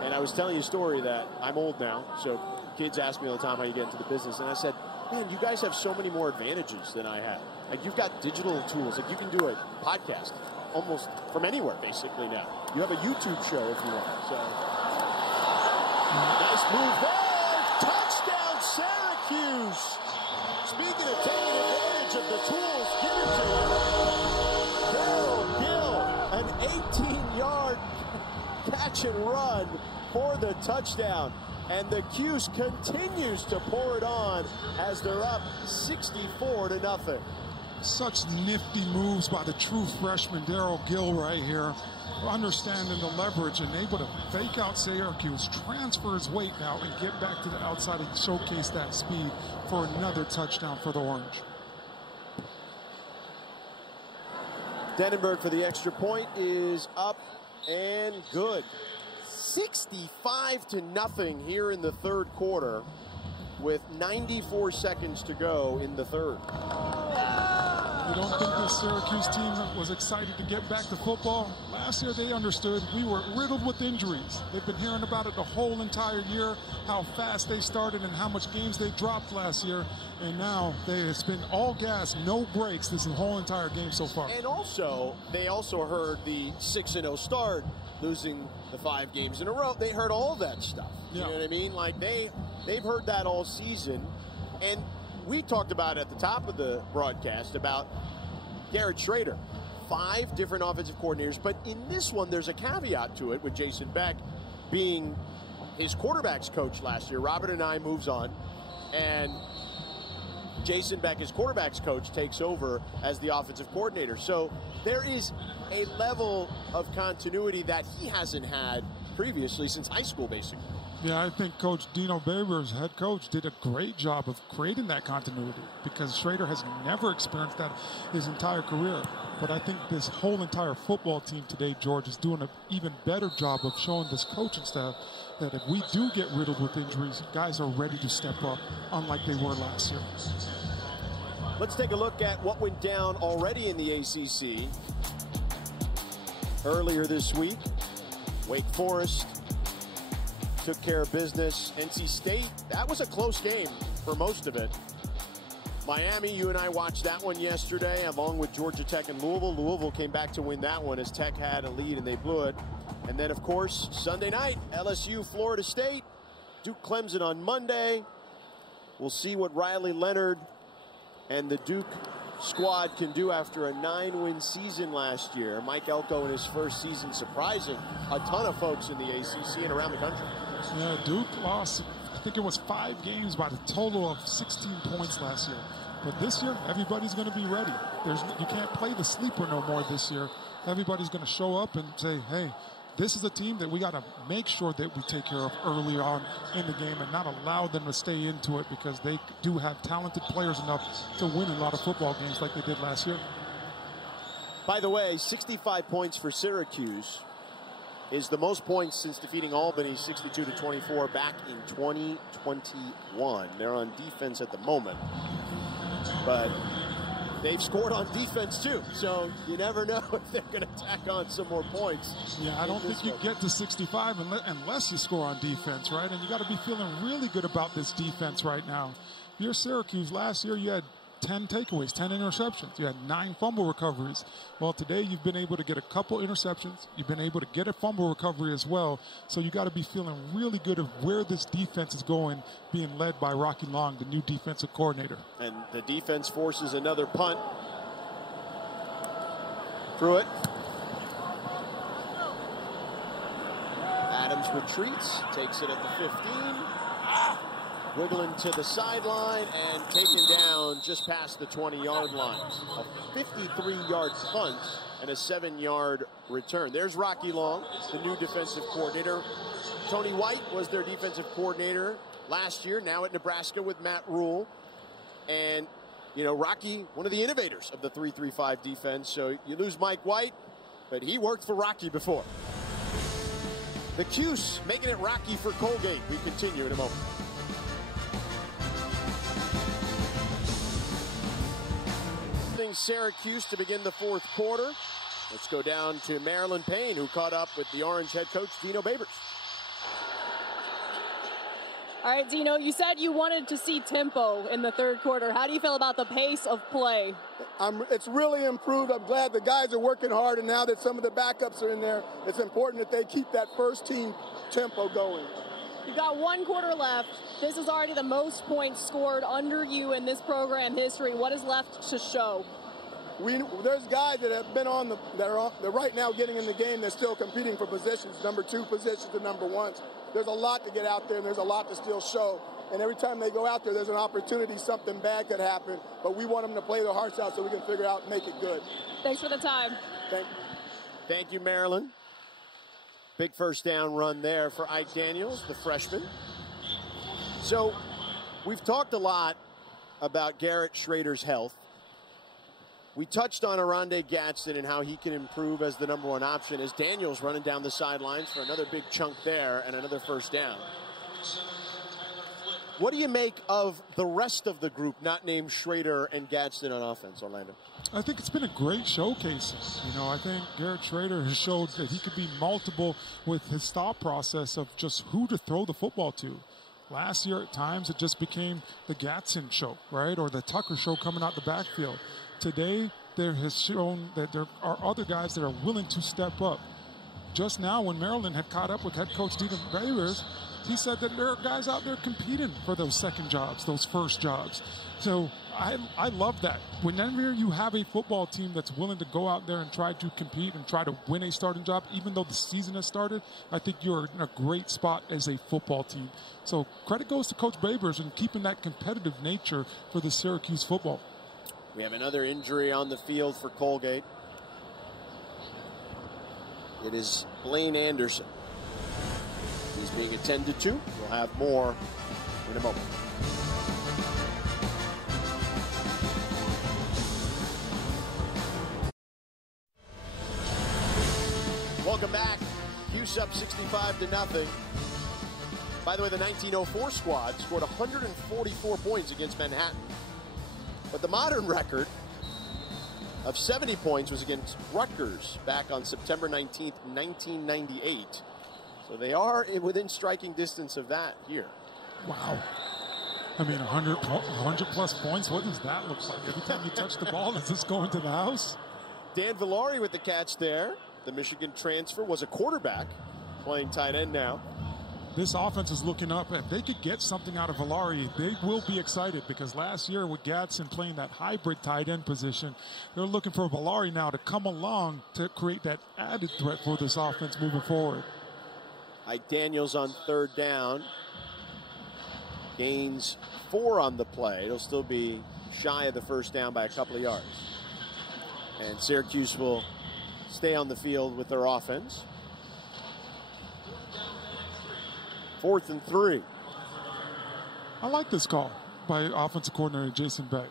And I was telling you a story that I'm old now, so kids ask me all the time how you get into the business. And I said, man, you guys have so many more advantages than I have. Like, you've got digital tools. Like, you can do a podcast almost from anywhere, basically, now. You have a YouTube show if you want. So, nice move there. Touchdown, Syracuse. Speaking of taking advantage of the tools given to you, Darryl Gill, an 18-yard catch and run for the touchdown. And the Cuse continues to pour it on as they're up 64-0. Such nifty moves by the true freshman Darryl Gill right here. Understanding the leverage and able to fake out Syracuse, transfer his weight now and get back to the outside and showcase that speed for another touchdown for the Orange. Denenberg for the extra point is up and good. 65-0 here in the third quarter with 94 seconds to go in the third. You don't think this Syracuse team was excited to get back to football? Last year they understood we were riddled with injuries. They've been hearing about it the whole entire year, how fast they started and how much games they dropped last year. And now it's been all gas, no breaks this whole entire game so far. And also, they also heard the 6-0 start, losing the 5 games in a row. They heard all that stuff. You know what I mean? Like they've heard that all season. And we talked about at the top of the broadcast about Garrett Shrader. 5 different offensive coordinators, but in this one there's a caveat to it with Jason Beck being his quarterback's coach last year. Robert and I moves on, and Jason Beck, his quarterback's coach, takes over as the offensive coordinator. So there is a level of continuity that he hasn't had previously since high school, basically. Yeah, I think Coach Dino Babers, head coach, did a great job of creating that continuity because Shrader has never experienced that his entire career. But I think this whole entire football team today, George, is doing an even better job of showing this coaching staff that if we do get riddled with injuries, guys are ready to step up, unlike they were last year. Let's take a look at what went down already in the ACC. Earlier this week, Wake Forest took care of business. NC State, that was a close game for most of it. Miami, you and I watched that one yesterday, along with Georgia Tech and Louisville. Louisville came back to win that one as Tech had a lead and they blew it. And then, of course, Sunday night, LSU, Florida State, Duke Clemson on Monday. We'll see what Riley Leonard and the Duke squad can do after a 9-win season last year. Mike Elko in his first season surprising a ton of folks in the ACC and around the country. Yeah, Duke lost, I think it was 5 games by the total of 16 points last year. But this year, everybody's going to be ready. You can't play the sleeper no more this year. Everybody's going to show up and say, hey, this is a team that we got to make sure that we take care of early on in the game and not allow them to stay into it because they do have talented players enough to win a lot of football games like they did last year. By the way, 65 points for Syracuse is the most points since defeating Albany 62-24 back in 2021. They're on defense at the moment, but they've scored on defense too, so you never know if they're going to tack on some more points. Yeah, I don't think you get to 65 unless you score on defense, right? And you got to be feeling really good about this defense right now. You're Syracuse. Last year you had 10 takeaways, 10 interceptions. You had 9 fumble recoveries. Well, today you've been able to get a couple interceptions. You've been able to get a fumble recovery as well. So you got to be feeling really good of where this defense is going, being led by Rocky Long, the new defensive coordinator. And the defense forces another punt. Through it. Adams retreats, takes it at the 15. Wiggling to the sideline and taken down just past the 20-yard line. A 53-yard punt and a 7-yard return. There's Rocky Long, the new defensive coordinator. Tony White was their defensive coordinator last year, now at Nebraska with Matt Rule. And, you know, Rocky, one of the innovators of the 3-3-5 defense. So you lose Mike White, but he worked for Rocky before. The Cuse making it rocky for Colgate. We continue in a moment. Syracuse to begin the fourth quarter. Let's go down to Marilyn Payne, who caught up with the Orange head coach, Dino Babers. All right, Dino, you said you wanted to see tempo in the third quarter. How do you feel about the pace of play? It's really improved. I'm glad the guys are working hard, and now that some of the backups are in there, it's important that they keep that first team tempo going. You've got 1 quarter left. This is already the most points scored under you in this program history. What is left to show? There's guys that have been on they're right now getting in the game. They're still competing for positions, number 2 positions to number 1s. There's a lot to get out there, and there's a lot to still show. And every time they go out there, there's an opportunity, something bad could happen. But we want them to play their hearts out so we can figure out and make it good. Thanks for the time. Thank you, Marilyn. Big first down run there for Ike Daniels, the freshman. So we've talked a lot about Garrett Shrader's health. We touched on Oronde Gadsden and how he can improve as the #1 option as Daniels running down the sidelines for another big chunk there and another first down. What do you make of the rest of the group not named Shrader and Gadsden on offense, Orlando? I think it's been a great showcase. You know, I think Garrett Shrader has showed that he could be multiple with his thought process of just who to throw the football to. Last year, at times, it just became the Gadsden show, right? Or the Tucker show coming out the backfield. Today, there has shown that there are other guys that are willing to step up. Just now, when Maryland had caught up with head coach Stephen Bayers, he said that there are guys out there competing for those second jobs, those first jobs. So I love that. Whenever you have a football team that's willing to go out there and try to compete and try to win a starting job, even though the season has started, I think you're in a great spot as a football team. So credit goes to Coach Babers and keeping that competitive nature for the Syracuse football. We have another injury on the field for Colgate. It is Blaine Anderson. He's being attended to. We'll have more in a moment. Welcome back. Cuse up 65-0. By the way, the 1904 squad scored 144 points against Manhattan. But the modern record of 70 points was against Rutgers back on September 19th, 1998. So they are within striking distance of that here. Wow. I mean, 100-plus points, what does that look like? Every time you touch the ball, does this go into the house? Dan Villari with the catch there. The Michigan transfer was a quarterback, playing tight end now. This offense is looking up. If they could get something out of Villari, they will be excited, because last year with Gadsden playing that hybrid tight end position, they're looking for Villari now to come along to create that added threat for this offense moving forward. Ike Daniels on third down. Gains 4 on the play. It'll still be shy of the first down by a couple of yards. And Syracuse will stay on the field with their offense. 4th and 3. I like this call by offensive coordinator Jason Beck.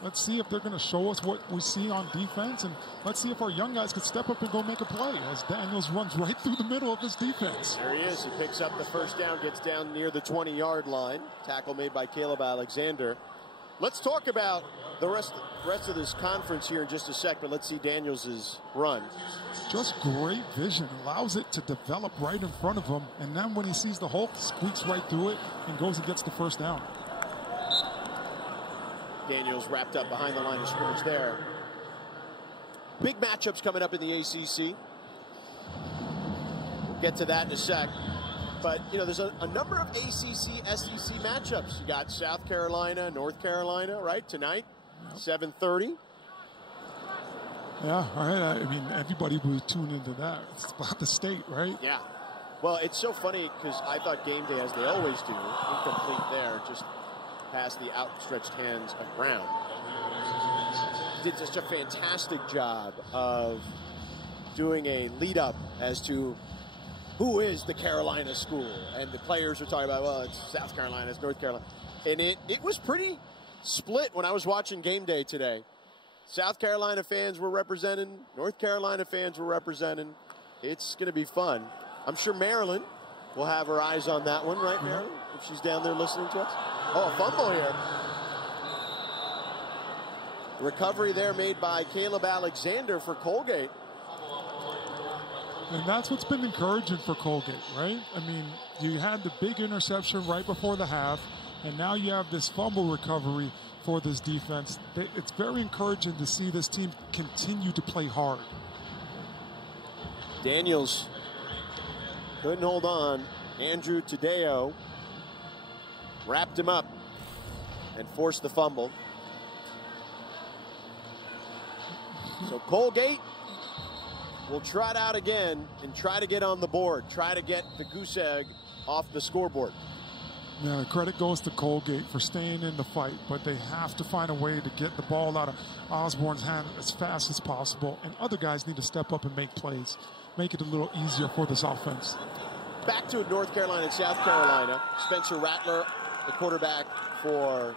Let's see if they're going to show us what we see on defense, and let's see if our young guys can step up and go make a play as Daniels runs right through the middle of his defense. There he is. He picks up the first down, gets down near the 20-yard line. Tackle made by Caleb Alexander. Let's talk about the rest of this conference here in just a sec, but let's see Daniels' run. Just great vision. Allows it to develop right in front of him, and then when he sees the hole, squeaks right through it and goes and gets the first down. Daniels wrapped up behind the line of scrimmage there. Big matchups coming up in the ACC. We'll get to that in a sec. But, you know, there's a number of ACC, SEC matchups. You got South Carolina, North Carolina, right, tonight, 7:30. Yeah, right. I mean, everybody will tune into that. It's about the state, right? Yeah. Well, it's so funny because I thought game day, as they always do, incomplete there, just past the outstretched hands of Brown. Did such a fantastic job of doing a lead-up as to who is the Carolina school. And the players were talking about, well, it's South Carolina, it's North Carolina. And it was pretty split when I was watching game day today. South Carolina fans were representing, North Carolina fans were representing. It's going to be fun. I'm sure Maryland will have her eyes on that one, right, Maryland? If she's down there listening to us. Oh, a fumble here. Recovery there made by Caleb Alexander for Colgate. And that's what's been encouraging for Colgate, right? I mean, you had the big interception right before the half, and now you have this fumble recovery for this defense. It's very encouraging to see this team continue to play hard. Daniels couldn't hold on. Andrew Tadeo wrapped him up and forced the fumble. So Colgate will trot out again and try to get on the board, try to get the goose egg off the scoreboard. Yeah, credit goes to Colgate for staying in the fight, but they have to find a way to get the ball out of Osborne's hand as fast as possible, and other guys need to step up and make plays, make it a little easier for this offense. Back to North Carolina and South Carolina. Spencer Rattler, the quarterback for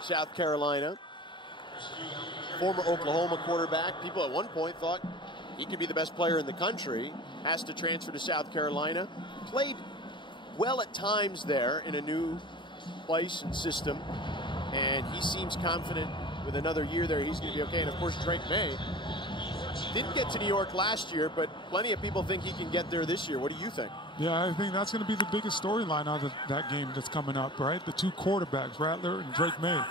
South Carolina. former Oklahoma quarterback. People at one point thought he could be the best player in the country. Has to transfer to South Carolina. Played well at times there in a new place and system. And he seems confident with another year there he's going to be okay. And, of course, Drake May didn't get to New York last year, but plenty of people think he can get there this year. What do you think? Yeah, I think that's going to be the biggest storyline out of that game that's coming up, right? The two quarterbacks, Rattler and Drake May.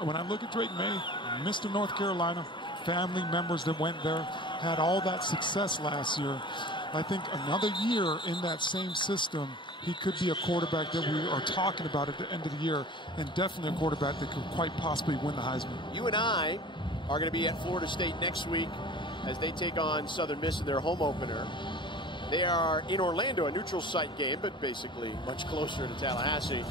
When I look at Drake May, Mr. North Carolina, family members that went there, had all that success last year. I think another year in that same system, he could be a quarterback that we are talking about at the end of the year, and definitely a quarterback that could quite possibly win the Heisman. You and I are going to be at Florida State next week as they take on Southern Miss in their home opener. They are in Orlando, a neutral site game, but basically much closer to Tallahassee,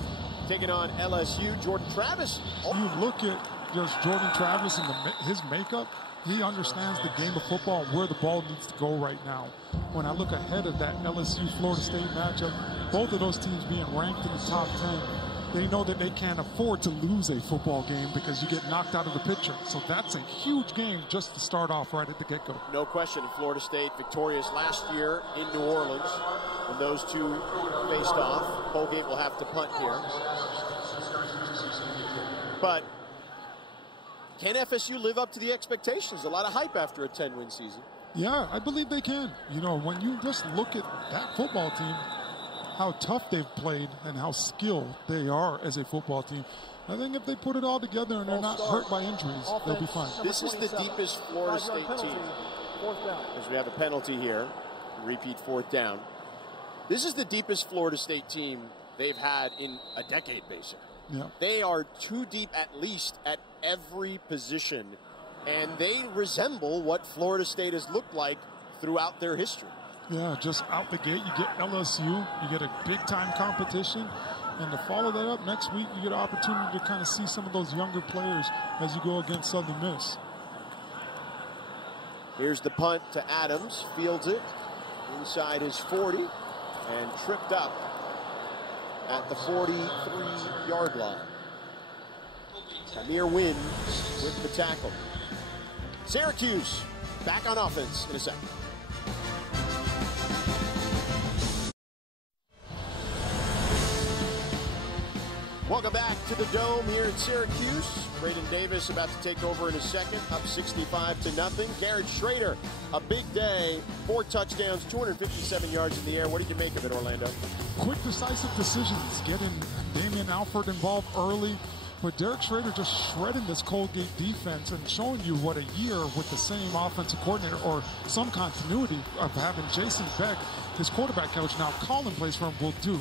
taking on LSU. Jordan Travis. You look at just Jordan Travis and his makeup, he understands the game of football and where the ball needs to go right now. When I look ahead of that LSU-Florida State matchup, both of those teams being ranked in the top 10, they know that they can't afford to lose a football game because you get knocked out of the picture. So that's a huge game just to start off right at the get-go. No question, Florida State victorious last year in New Orleans when those two faced off. Colgate will have to punt here. But can FSU live up to the expectations? A lot of hype after a 10-win season. Yeah, I believe they can. You know, when you just look at that football team, how tough they've played and how skilled they are as a football team, I think if they put it all together and they're not hurt by injuries, they'll be fine. This is the deepest Florida State team. As we have a penalty here, repeat fourth down. This is the deepest Florida State team they've had in a decade, basically. Yeah. They are too deep at least at every position, and they resemble what Florida State has looked like throughout their history. Yeah, just out the gate, you get LSU, you get a big-time competition, and to follow that up next week, you get an opportunity to kind of see some of those younger players as you go against Southern Miss. Here's the punt to Adams, fields it inside his 40, and tripped up at the 43-yard line. Amir Wynn with the tackle. Syracuse back on offense in a second. Welcome back to the Dome here in Syracuse. Braden Davis about to take over in a second, up 65-0. Garrett Shrader, a big day, 4 touchdowns, 257 yards in the air. What did you make of it, Orlando? Quick, decisive decisions, getting Damian Alford involved early. But Garrett Shrader just shredding this Colgate defense and showing you what a year with the same offensive coordinator or some continuity of having Jason Beck, his quarterback coach, now calling plays for him, will do.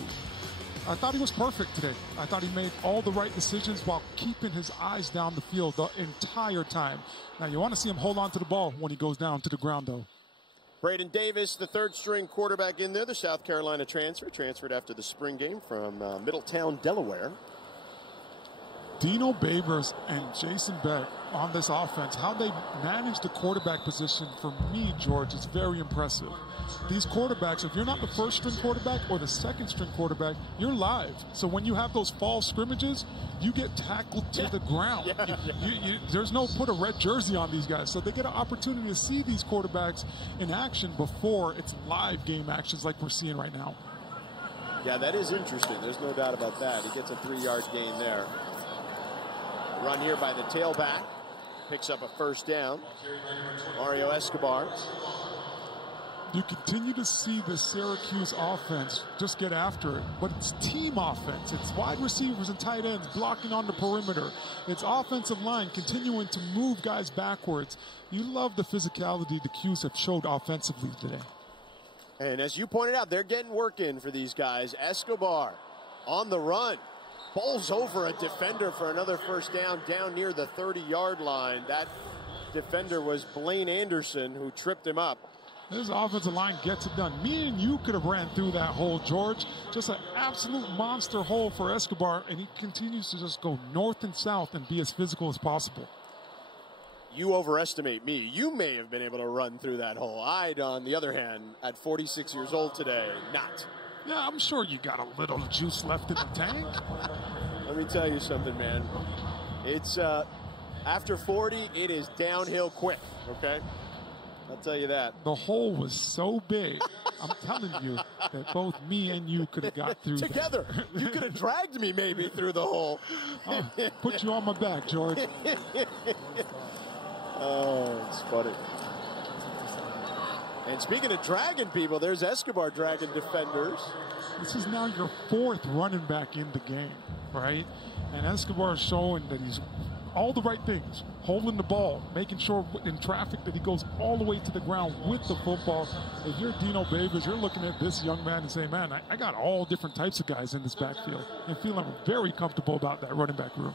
I thought he was perfect today. I thought he made all the right decisions while keeping his eyes down the field the entire time. Now, you want to see him hold on to the ball when he goes down to the ground, though. Braden Davis, the third-string quarterback in there, the South Carolina transferred after the spring game from Middletown, Delaware. Dino Babers and Jason Beck on this offense, how they manage the quarterback position, for me, George, is very impressive. These quarterbacks, if you're not the first-string quarterback or the second-string quarterback, you're live. So when you have those fall scrimmages, you get tackled to the ground. There's no put a red jersey on these guys. So they get an opportunity to see these quarterbacks in action before it's live game actions like we're seeing right now. Yeah, that is interesting. There's no doubt about that. He gets a 3-yard gain there. Run here by the tailback. Picks up a first down. Mario Escobar. You continue to see the Syracuse offense just get after it, but it's team offense. It's wide receivers and tight ends blocking on the perimeter. It's offensive line continuing to move guys backwards. You love the physicality the Cuse have showed offensively today. And as you pointed out, they're getting work in for these guys. Escobar on the run. Bowls over a defender for another first down near the 30-yard line. That defender was Blaine Anderson, who tripped him up. This offensive line gets it done. Me and you could have ran through that hole, George. Just an absolute monster hole for Escobar, and he continues to just go north and south and be as physical as possible. You overestimate me. You may have been able to run through that hole. I'd, on the other hand, at 46 years old today, not. Yeah, I'm sure you got a little juice left in the tank. Let me tell you something, man. It's After 40, it is downhill quick, okay? I'll tell you that. The hole was so big, I'm telling you, that both me and you could have got through together. You could have dragged me maybe through the hole. Put you on my back, George. Oh, it's funny. And speaking of dragging people, there's Escobar dragging defenders. This is now your 4th running back in the game, right? And Escobar is showing that he's all the right things, holding the ball, making sure in traffic that he goes all the way to the ground with the football. If you're Dino Babers, you're looking at this young man and saying, man, I got all different types of guys in this backfield, and feeling very comfortable about that running back room.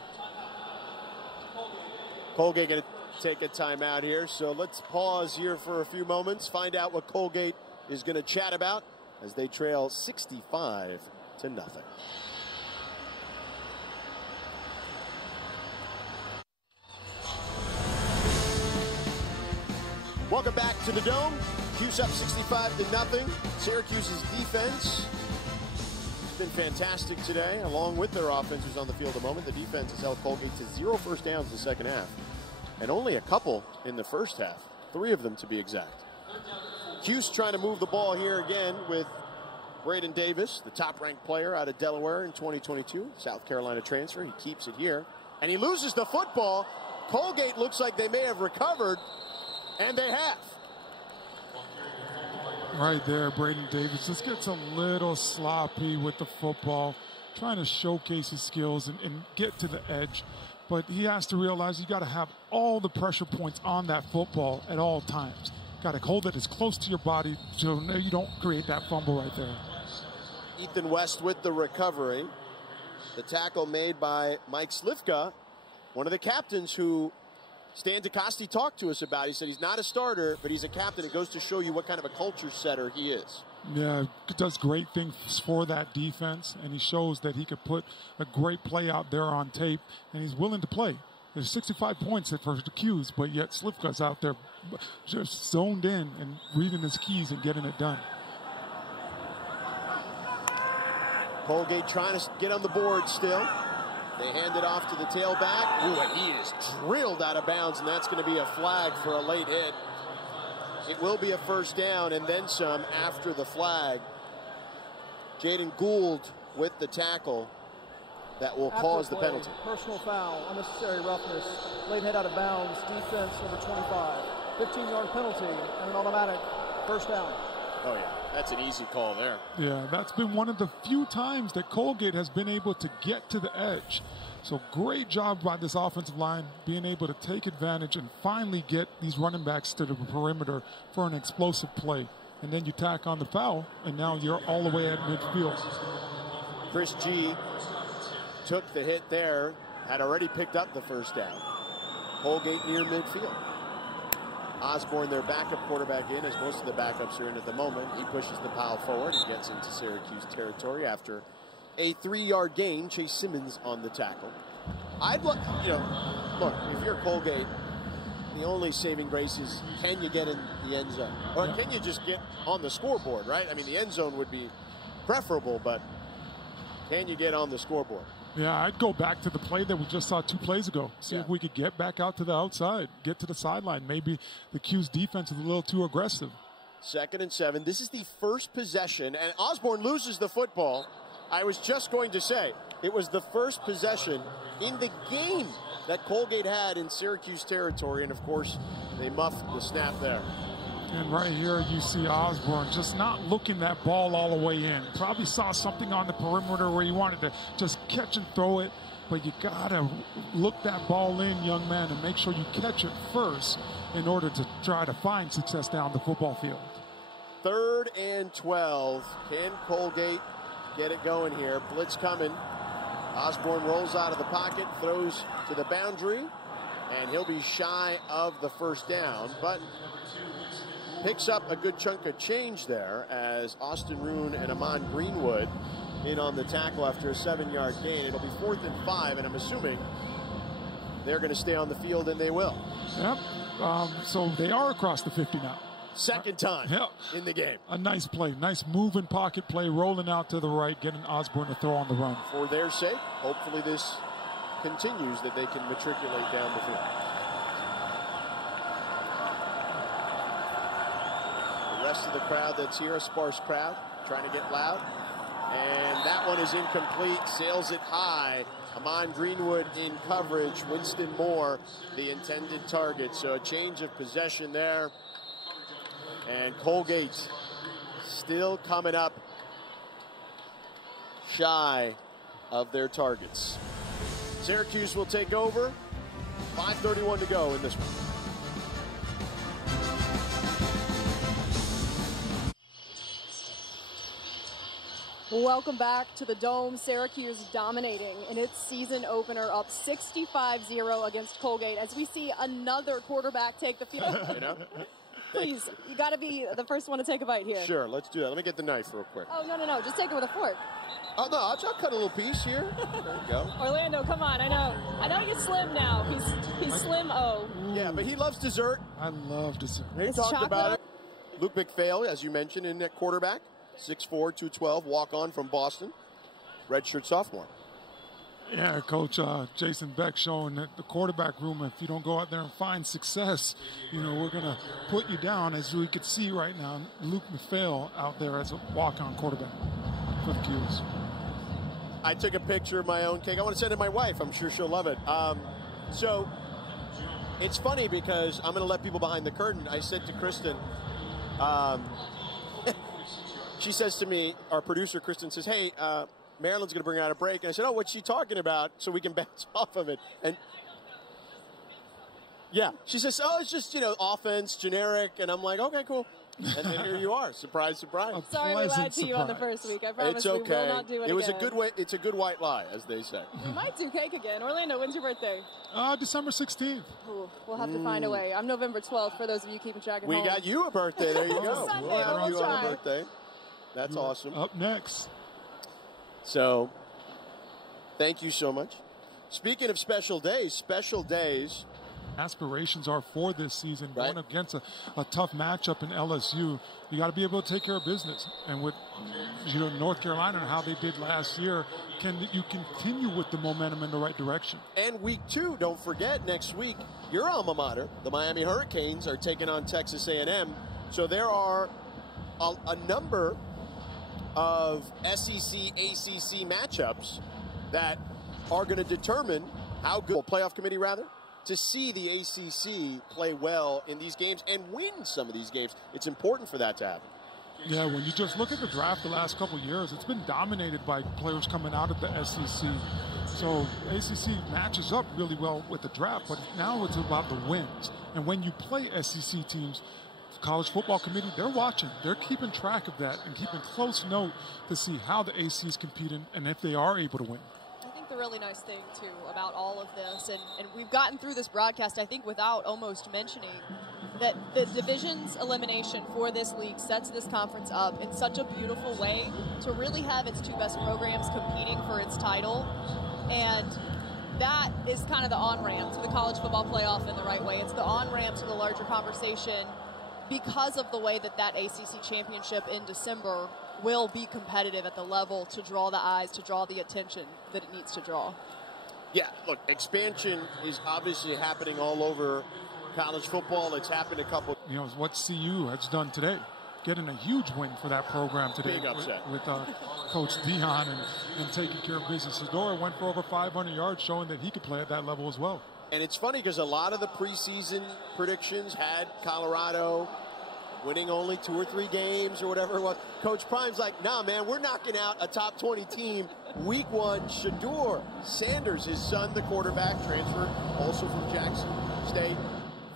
Colgate going to take a timeout here, so let's pause here for a few moments, find out what Colgate is going to chat about as they trail 65-0. Welcome back to the Dome. Cuse up 65-0. Syracuse's defense has been fantastic today, along with their offense who's on the field at the moment. The defense has held Colgate to 0 first downs in the second half, and only a couple in the first half, 3 of them to be exact. Cuse trying to move the ball here again with Braden Davis, the top-ranked player out of Delaware in 2022, South Carolina transfer. He keeps it here, and he loses the football. Colgate looks like they may have recovered, and they have. Right there, Braden Davis just gets a little sloppy with the football, trying to showcase his skills and get to the edge. But he has to realize you got to have all the pressure points on that football at all times. Got to hold it as close to your body so you don't create that fumble right there. Ethan West with the recovery. The tackle made by Mike Slivka, one of the captains who Stan DeCoste talked to us about. He said he's not a starter, but he's a captain. It goes to show you what kind of a culture setter he is. Yeah, does great things for that defense, and he shows that he could put a great play out there on tape, and he's willing to play. There's 65 points for the Cuse, but yet Slivka's out there just zoned in and reading his keys and getting it done. Colgate trying to get on the board still. They hand it off to the tailback. Ooh, and he is drilled out of bounds, and that's going to be a flag for a late hit. It will be a first down and then some after the flag. Jaden Gould with the tackle that will cause the penalty. Personal foul, unnecessary roughness, late hit out of bounds, defense number 25. 15-yard penalty and an automatic first down. Oh, yeah. That's an easy call there. Yeah, that's been one of the few times that Colgate has been able to get to the edge. So great job by this offensive line being able to take advantage and finally get these running backs to the perimeter for an explosive play. And then you tack on the foul, and now you're all the way at midfield. Chris G took the hit there, had already picked up the first down. Colgate near midfield. Osborne, their backup quarterback in, as most of the backups are in at the moment. He pushes the pile forward. He gets into Syracuse territory after a 3-yard gain. Chase Simmons on the tackle. I'd look, look, if you're Colgate, the only saving grace is, can you get in the end zone? Or can you just get on the scoreboard, right? I mean, the end zone would be preferable, but can you get on the scoreboard? Yeah, I'd go back to the play that we just saw 2 plays ago. See if we could get back out to the outside, get to the sideline. Maybe the Cuse defense is a little too aggressive. 2nd and 7. This is the first possession, and Osborne loses the football. I was just going to say, it was the first possession in the game that Colgate had in Syracuse territory, and of course, they muffed the snap there. And right here you see Osborne just not looking that ball all the way in. Probably saw something on the perimeter where he wanted to just catch and throw it, but you gotta look that ball in, young man, and make sure you catch it first in order to try to find success down the football field. 3rd and 12. Can Colgate get it going here? Blitz coming. Osborne rolls out of the pocket, throws to the boundary, and he'll be shy of the first down, but picks up a good chunk of change there as Austin Roon and Amon Greenwood in on the tackle after a 7-yard gain. It'll be 4th and 5, and I'm assuming they're going to stay on the field, and they will. Yep. So they are across the 50 now. Second time in the game. A nice play. Nice moving pocket play, rolling out to the right, getting Osborne to throw on the run. For their sake, hopefully this continues that they can matriculate down the field. The rest of the crowd that's here, a sparse crowd, trying to get loud. And that one is incomplete, sails it high. Amon Greenwood in coverage, Winston Moore, the intended target. So a change of possession there. And Colgate still coming up shy of their targets. Syracuse will take over. 5:31 to go in this one. Welcome back to the Dome. Syracuse dominating in its season opener, up 65-0 against Colgate, as we see another quarterback take the field. You know? Please, you got to be the first one to take a bite here. Sure, let's do that. Let me get the knife real quick. Oh, no. Just take it with a fork. Oh, no, I'll cut a little piece here. There you go. Orlando, come on. I know you're slim now. He's slim-o. Yeah, but he loves dessert. I love dessert. They It's talked chocolate. about it. Luke McPhail, as you mentioned, in that quarterback. 6'4", 212, walk-on from Boston. Redshirt sophomore. Yeah, Coach Jason Beck showing that the quarterback room, if you don't go out there and find success, you know, we're going to put you down, as we could see right now. Luke McPhail out there as a walk-on quarterback for the Cuse. I took a picture of my own cake. I want to send it to my wife. I'm sure she'll love it. So it's funny because I'm going to let people behind the curtain. I said to Kristen, she says to me, our producer, Kristen, says, hey, Maryland's going to bring out a break. And I said, oh, what's she talking about? So we can bounce off of it. And yeah, she says, oh, it's just, you know, offense, generic. And I'm like, okay, cool. And then here you are. Surprise, surprise. Sorry we lied to you on the first week. I promise it's okay. we will not do it It was again. a good way. It's a good white lie, as they say. We might do cake again. Orlando, when's your birthday? December 16th. Ooh, we'll have to find a way. I'm November 12th, for those of you keeping track at home. We got you a birthday. There you go. Sunday, We'll have we'll you try. on a birthday. That's awesome. Up next. So, thank you so much. Speaking of special days, aspirations are for this season, going against a tough matchup in LSU. You got to be able to take care of business. And with North Carolina and how they did last year, can you continue with the momentum in the right direction? And week 2, don't forget, next week, your alma mater, the Miami Hurricanes, are taking on Texas A&M. So there are a number of SEC, ACC matchups that are going to determine how good, playoff committee rather, to see the ACC play well in these games and win some of these games. It's important for that to happen. Yeah, when you just look at the draft the last couple of years, it's been dominated by players coming out of the SEC. So ACC matches up really well with the draft, but now it's about the wins. And when you play SEC teams, College Football Committee, they're watching. They're keeping track of that and keeping close note to see how the ACC is competing and if they are able to win. I think the really nice thing, too, about all of this, and we've gotten through this broadcast, I think, without almost mentioning that the divisions elimination for this league sets this conference up in such a beautiful way to really have its 2 best programs competing for its title. And that is kind of the on-ramp to the college football playoff in the right way. It's the on-ramp to the larger conversation because of the way that ACC championship in December will be competitive at the level to draw the eyes, to draw the attention that it needs to draw. Yeah, look, expansion is obviously happening all over college football. It's happened a couple. You know, what CU has done today, getting a huge win for that program today. Big upset. With Coach Dion and taking care of business. Zadora went for over 500 yards, showing that he could play at that level as well. And it's funny because a lot of the preseason predictions had Colorado winning only 2 or 3 games or whatever it was. Coach Prime's like, nah, man, we're knocking out a top 20 team. Week 1, Shedeur Sanders, his son, the quarterback, transferred also from Jackson State.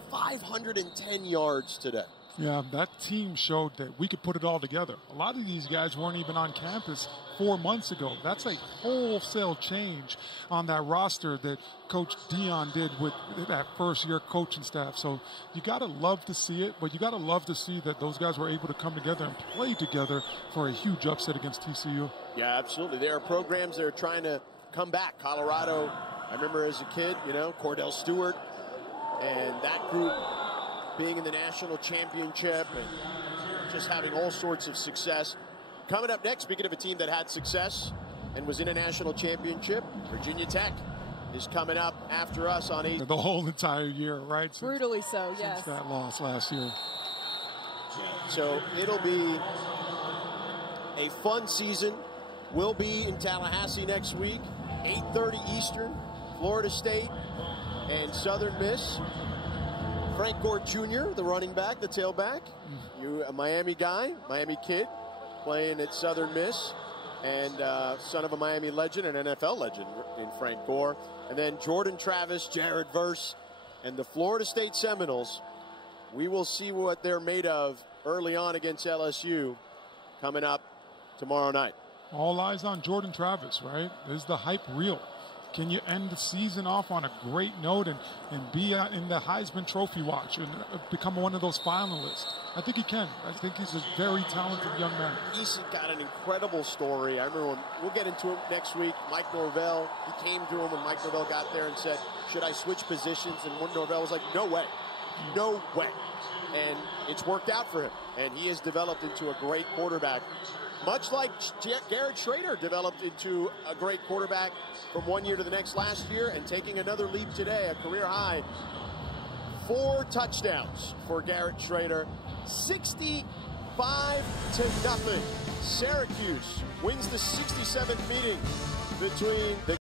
510 yards today. Yeah, that team showed that we could put it all together. A lot of these guys weren't even on campus 4 months ago. That's a wholesale change on that roster that Coach Dion did with that first-year coaching staff. So you got to love to see it, but you got to love to see that those guys were able to come together and play together for a huge upset against TCU. Yeah, absolutely. There are programs that are trying to come back. Colorado, I remember as a kid, Cordell Stewart and that group being in the national championship and just having all sorts of success. Coming up next, speaking of a team that had success and was in a national championship, Virginia Tech is coming up after us on the whole entire year, right? Brutally so, yes. Since that loss last year. So it'll be a fun season. We'll be in Tallahassee next week, 8:30 Eastern, Florida State and Southern Miss. Frank Gore Jr., the running back, the tailback. You, a Miami guy, Miami kid, playing at Southern Miss, and son of a Miami legend, an NFL legend in Frank Gore. And then Jordan Travis, Jared Verse, and the Florida State Seminoles. We will see what they're made of early on against LSU coming up tomorrow night. All eyes on Jordan Travis, right? Is the hype real? Can you end the season off on a great note and be in the Heisman Trophy watch and become one of those finalists? I think he can. I think he's a very talented young man. He's got an incredible story. I remember when, we'll get into it next week, Mike Norvell, he came to him when Mike Norvell got there and said, should I switch positions? And Norvell was like, no way. No way. And it's worked out for him. And he has developed into a great quarterback. Much like Garrett Shrader developed into a great quarterback from one year to the next last year, and taking another leap today, a career high. 4 touchdowns for Garrett Shrader. 65-0. Syracuse wins the 67th meeting between the